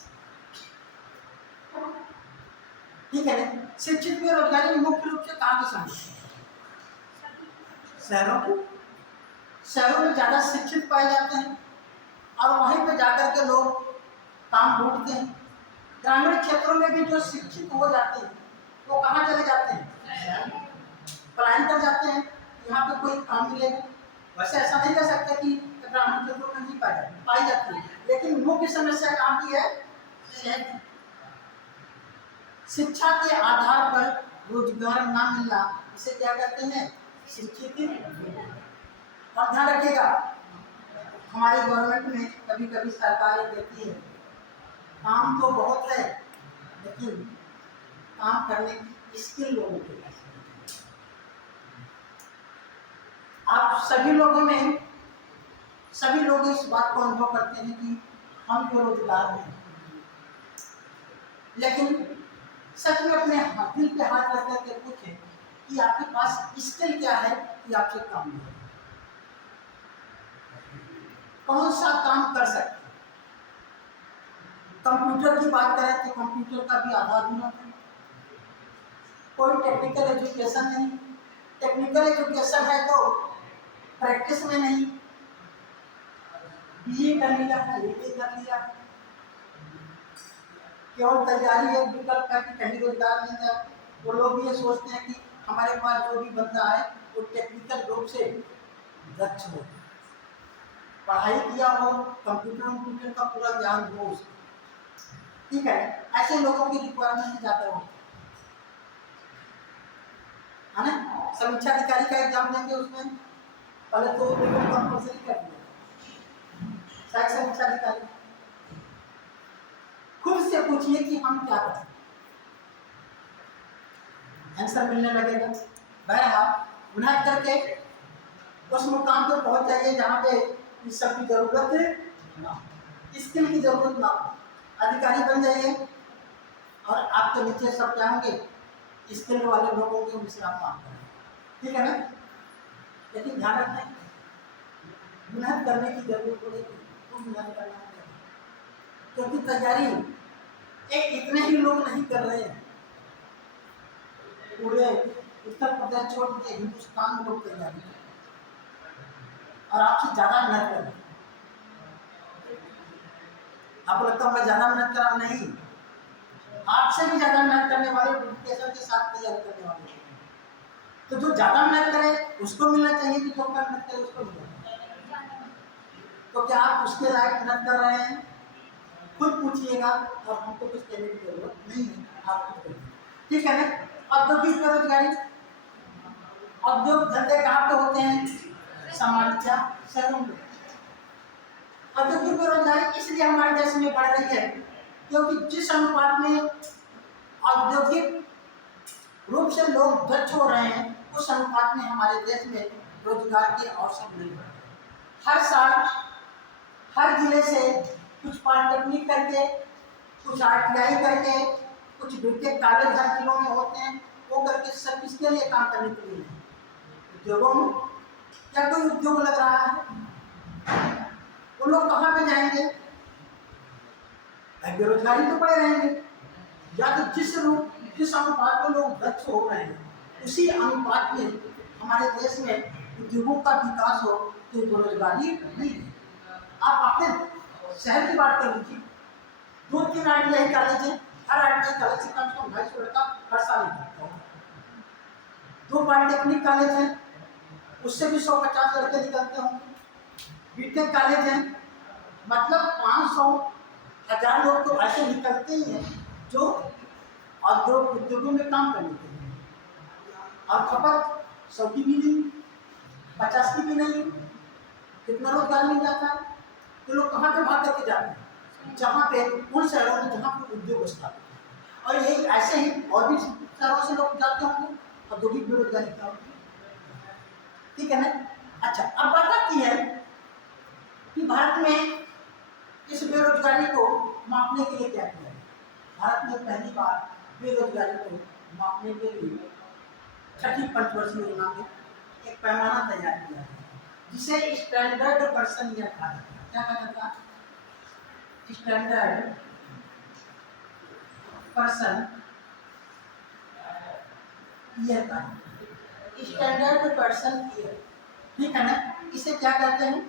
ठीक है ना। शिक्षित बेरोजगारी मुख्य रूप से कहाँ की समस्या? शहरों की। शहरों में ज्यादा शिक्षित पाए जाते हैं और वहीं पे जाकर के लोग काम ढूंढते हैं। ग्रामीण क्षेत्रों में भी जो शिक्षित हो जाते हैं वो कहाँ चले जाते हैं? पलायन कर जाते हैं, यहाँ पे कोई काम मिलेगा। वैसे ऐसा नहीं कर सकते कि ग्रामीण क्षेत्रों में नहीं पाई जाती है, लेकिन मुख्य समस्या कहाँ की है? शहर की। शिक्षा के आधार पर रोजगार ना मिलना, इसे क्या कहते हैं? शिक्षित। और ध्यान रखिएगा, हमारी गवर्नमेंट में कभी कभी सरकारें देती है, काम तो बहुत है लेकिन काम करने की स्किल लोगों के पास। आप सभी लोगों में, सभी लोग इस बात को अनुभव करते हैं कि हम बेरोजगार हैं, लेकिन सच में अपने दिल पे हाथ रख करके पूछें कि आपके पास स्किल क्या है कि आपसे काम मिले, कौन सा काम कर सकते। कंप्यूटर की बात करें तो कंप्यूटर का भी आधार होना है, कोई टेक्निकल एजुकेशन नहीं। टेक्निकल एजुकेशन है तो प्रैक्टिस में नहीं, बीए कर लिया है, एमए कर लिया, केवल तैयारी है विकल्प का कि कहीं रोजगार मिल जाए। वो लोग भी ये सोचते हैं कि हमारे पास जो भी बंदा है वो टेक्निकल रूप से दक्ष हो, पढ़ाई किया हो, कंप्यूटर का पूरा ज्ञान हो उसको, ठीक है। ऐसे लोगों की रिक्वायरमेंट ज़्यादा हो, है ना। समीक्षा अधिकारी का एग्जाम देंगे, उसमें पहले तो कंपल्सरी कर दिया, समीक्षा अधिकारी। खुद से पूछिए कि हम क्या कर सकते, आंसर मिलने लगेगा। बहरहाल मेहनत करके उस मुकाम पर पहुंच जाइए जहाँ पे इस सब की जरूरत है, स्किल की जरूरत ना हो। अधिकारी बन जाइए और आपके नीचे सब क्या होंगे? स्किल वाले लोग होंगे, उनसे आप काम करें, ठीक है ना। लेकिन ध्यान रखें, मेहनत करने की जरूरत पड़ेगी, तो मेहनत करना है, क्योंकि तैयारी एक इतने ही लोग नहीं कर रहे हैं, पूरे उत्तर प्रदेश छोड़ के हिंदुस्तान में लोग तैयारी कर रहे हैं और आपसे ज़्यादा मेहनत कर रहे हैं। आपको लगता है मैं ज़्यादा मेहनत कर रहा हूँ? नहीं, आपसे भी ज़्यादा मेहनत करने वाले, डेडिकेशन के साथ तैयारी करने वाले। तो जो ज़्यादा मेहनत करे उसको मिलना चाहिए कि जो कम मेहनत करे उसको मिलना चाहिए। तो क्या आप उसके लायक मेहनत कर रहे हैं? खुद पूछिएगा और हमको कुछ कहने की जरूरत नहीं है, आप खुद करिए। ठीक है ना। औद्योगिक बेरोजगारी, औद्योग धंधे कहाँ पे होते हैं? सामान्य शहरों में। औद्योगिक बेरोजगारी इसलिए हमारे देश में बढ़ रही है क्योंकि जिस अनुपात में औद्योगिक रूप से लोग दक्ष हो रहे हैं, उस अनुपात में हमारे देश में रोजगार के अवसर नहीं बढ़ रहे। हर साल हर जिले से कुछ पॉलिटेक्निक करके, कुछ ITI करके, कुछ बीटेक कॉलेज हर जिलों में होते हैं, वो करके सब किसके लिए काम करने के लिए? उद्योगों में। क्या कोई उद्योग लग रहा है? वो लोग कहाँ पे जाएंगे? बेरोजगारी तो पड़े रहेंगे। या तो जिस अनुपात में लोग दक्ष हो रहे हैं, उसी अनुपात में हमारे देश में उद्योगों का विकास हो तो बेरोजगारी नहीं है। आप अपने शहर की बात कर लीजिए, 2-3 ITI कॉलेज है, हर ITI कॉलेज से कम 250 लड़का हर साल निकलता है। 2 पॉलिटेक्निक कॉलेज है, उससे भी 150 लड़के निकलते होंगे। बीटेक कॉलेज है, मतलब 500-1000 लोग तो ऐसे निकलते ही हैं जो उद्योगों में काम करने के लिए। और खपत 100 की भी नहीं, 50 की भी नहीं, कितना रोजगार मिल जाता है? तो लोग कहाँ पे भाग करके जाते हैं? जहाँ पे उन शहरों में जहाँ पे उद्योग स्थापित है। और यही ऐसे ही और भी शहरों से लोग जाते होंगे, औद्योगिक बेरोजगारी का। ठीक है ना। अच्छा, अब बात आती है कि भारत में इस बेरोजगारी को मापने के लिए क्या किया है। भारत में पहली बार बेरोजगारी को मापने के लिए छठी पंचवर्षीय योजना में एक पैमाना तैयार किया है, जिसे स्टैंडर्ड पर्सन ईयर कहा जाता है। क्या कहा जाता है? स्टैंडर्ड पर्सन ईयर का, स्टैंडर्ड पर्सन ईयर। ठीक है ना। इसे क्या कहते हैं?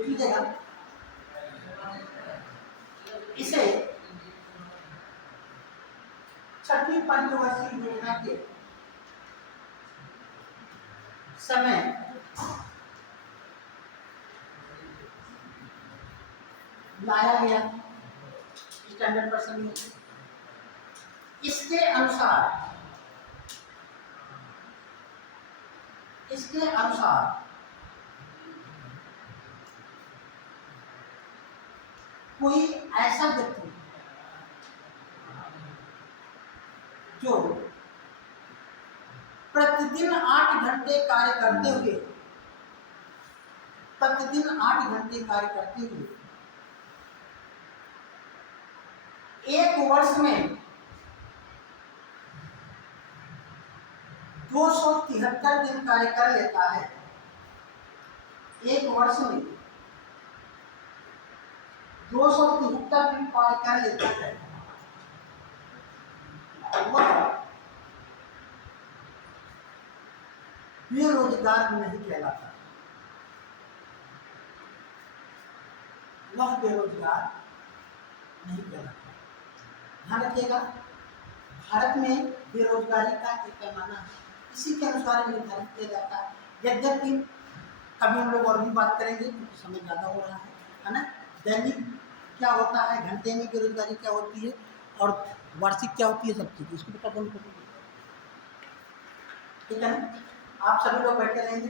लीजिएगा, इसे छठी पंचवर्षीय योजना के समय लाया गया स्टैंडर्ड पर्सन में। इसके अनुसार कोई ऐसा व्यक्ति जो प्रतिदिन 8 घंटे कार्य करते हुए एक वर्ष में 273 दिन कार्य कर लेता है। एक वर्ष में 273 दिन कार्य कर लेता है, वह बेरोजगार नहीं कहलाता। वह बेरोजगार नहीं कहलाता। ध्यान रखिएगा, भारत में बेरोजगारी का एक पैमाना है, इसी के अनुसार निर्धारित किया जाता है। यद्यपि कभी हम लोग और भी बात करेंगे क्योंकि समय ज़्यादा हो रहा है ना। दैनिक क्या होता है, घंटे में बेरोजगारी क्या होती है और वार्षिक क्या होती है, सब चीज़ इसको पता होना चाहिए। ठीक है ना। आप सभी लोग बैठे रहेंगे।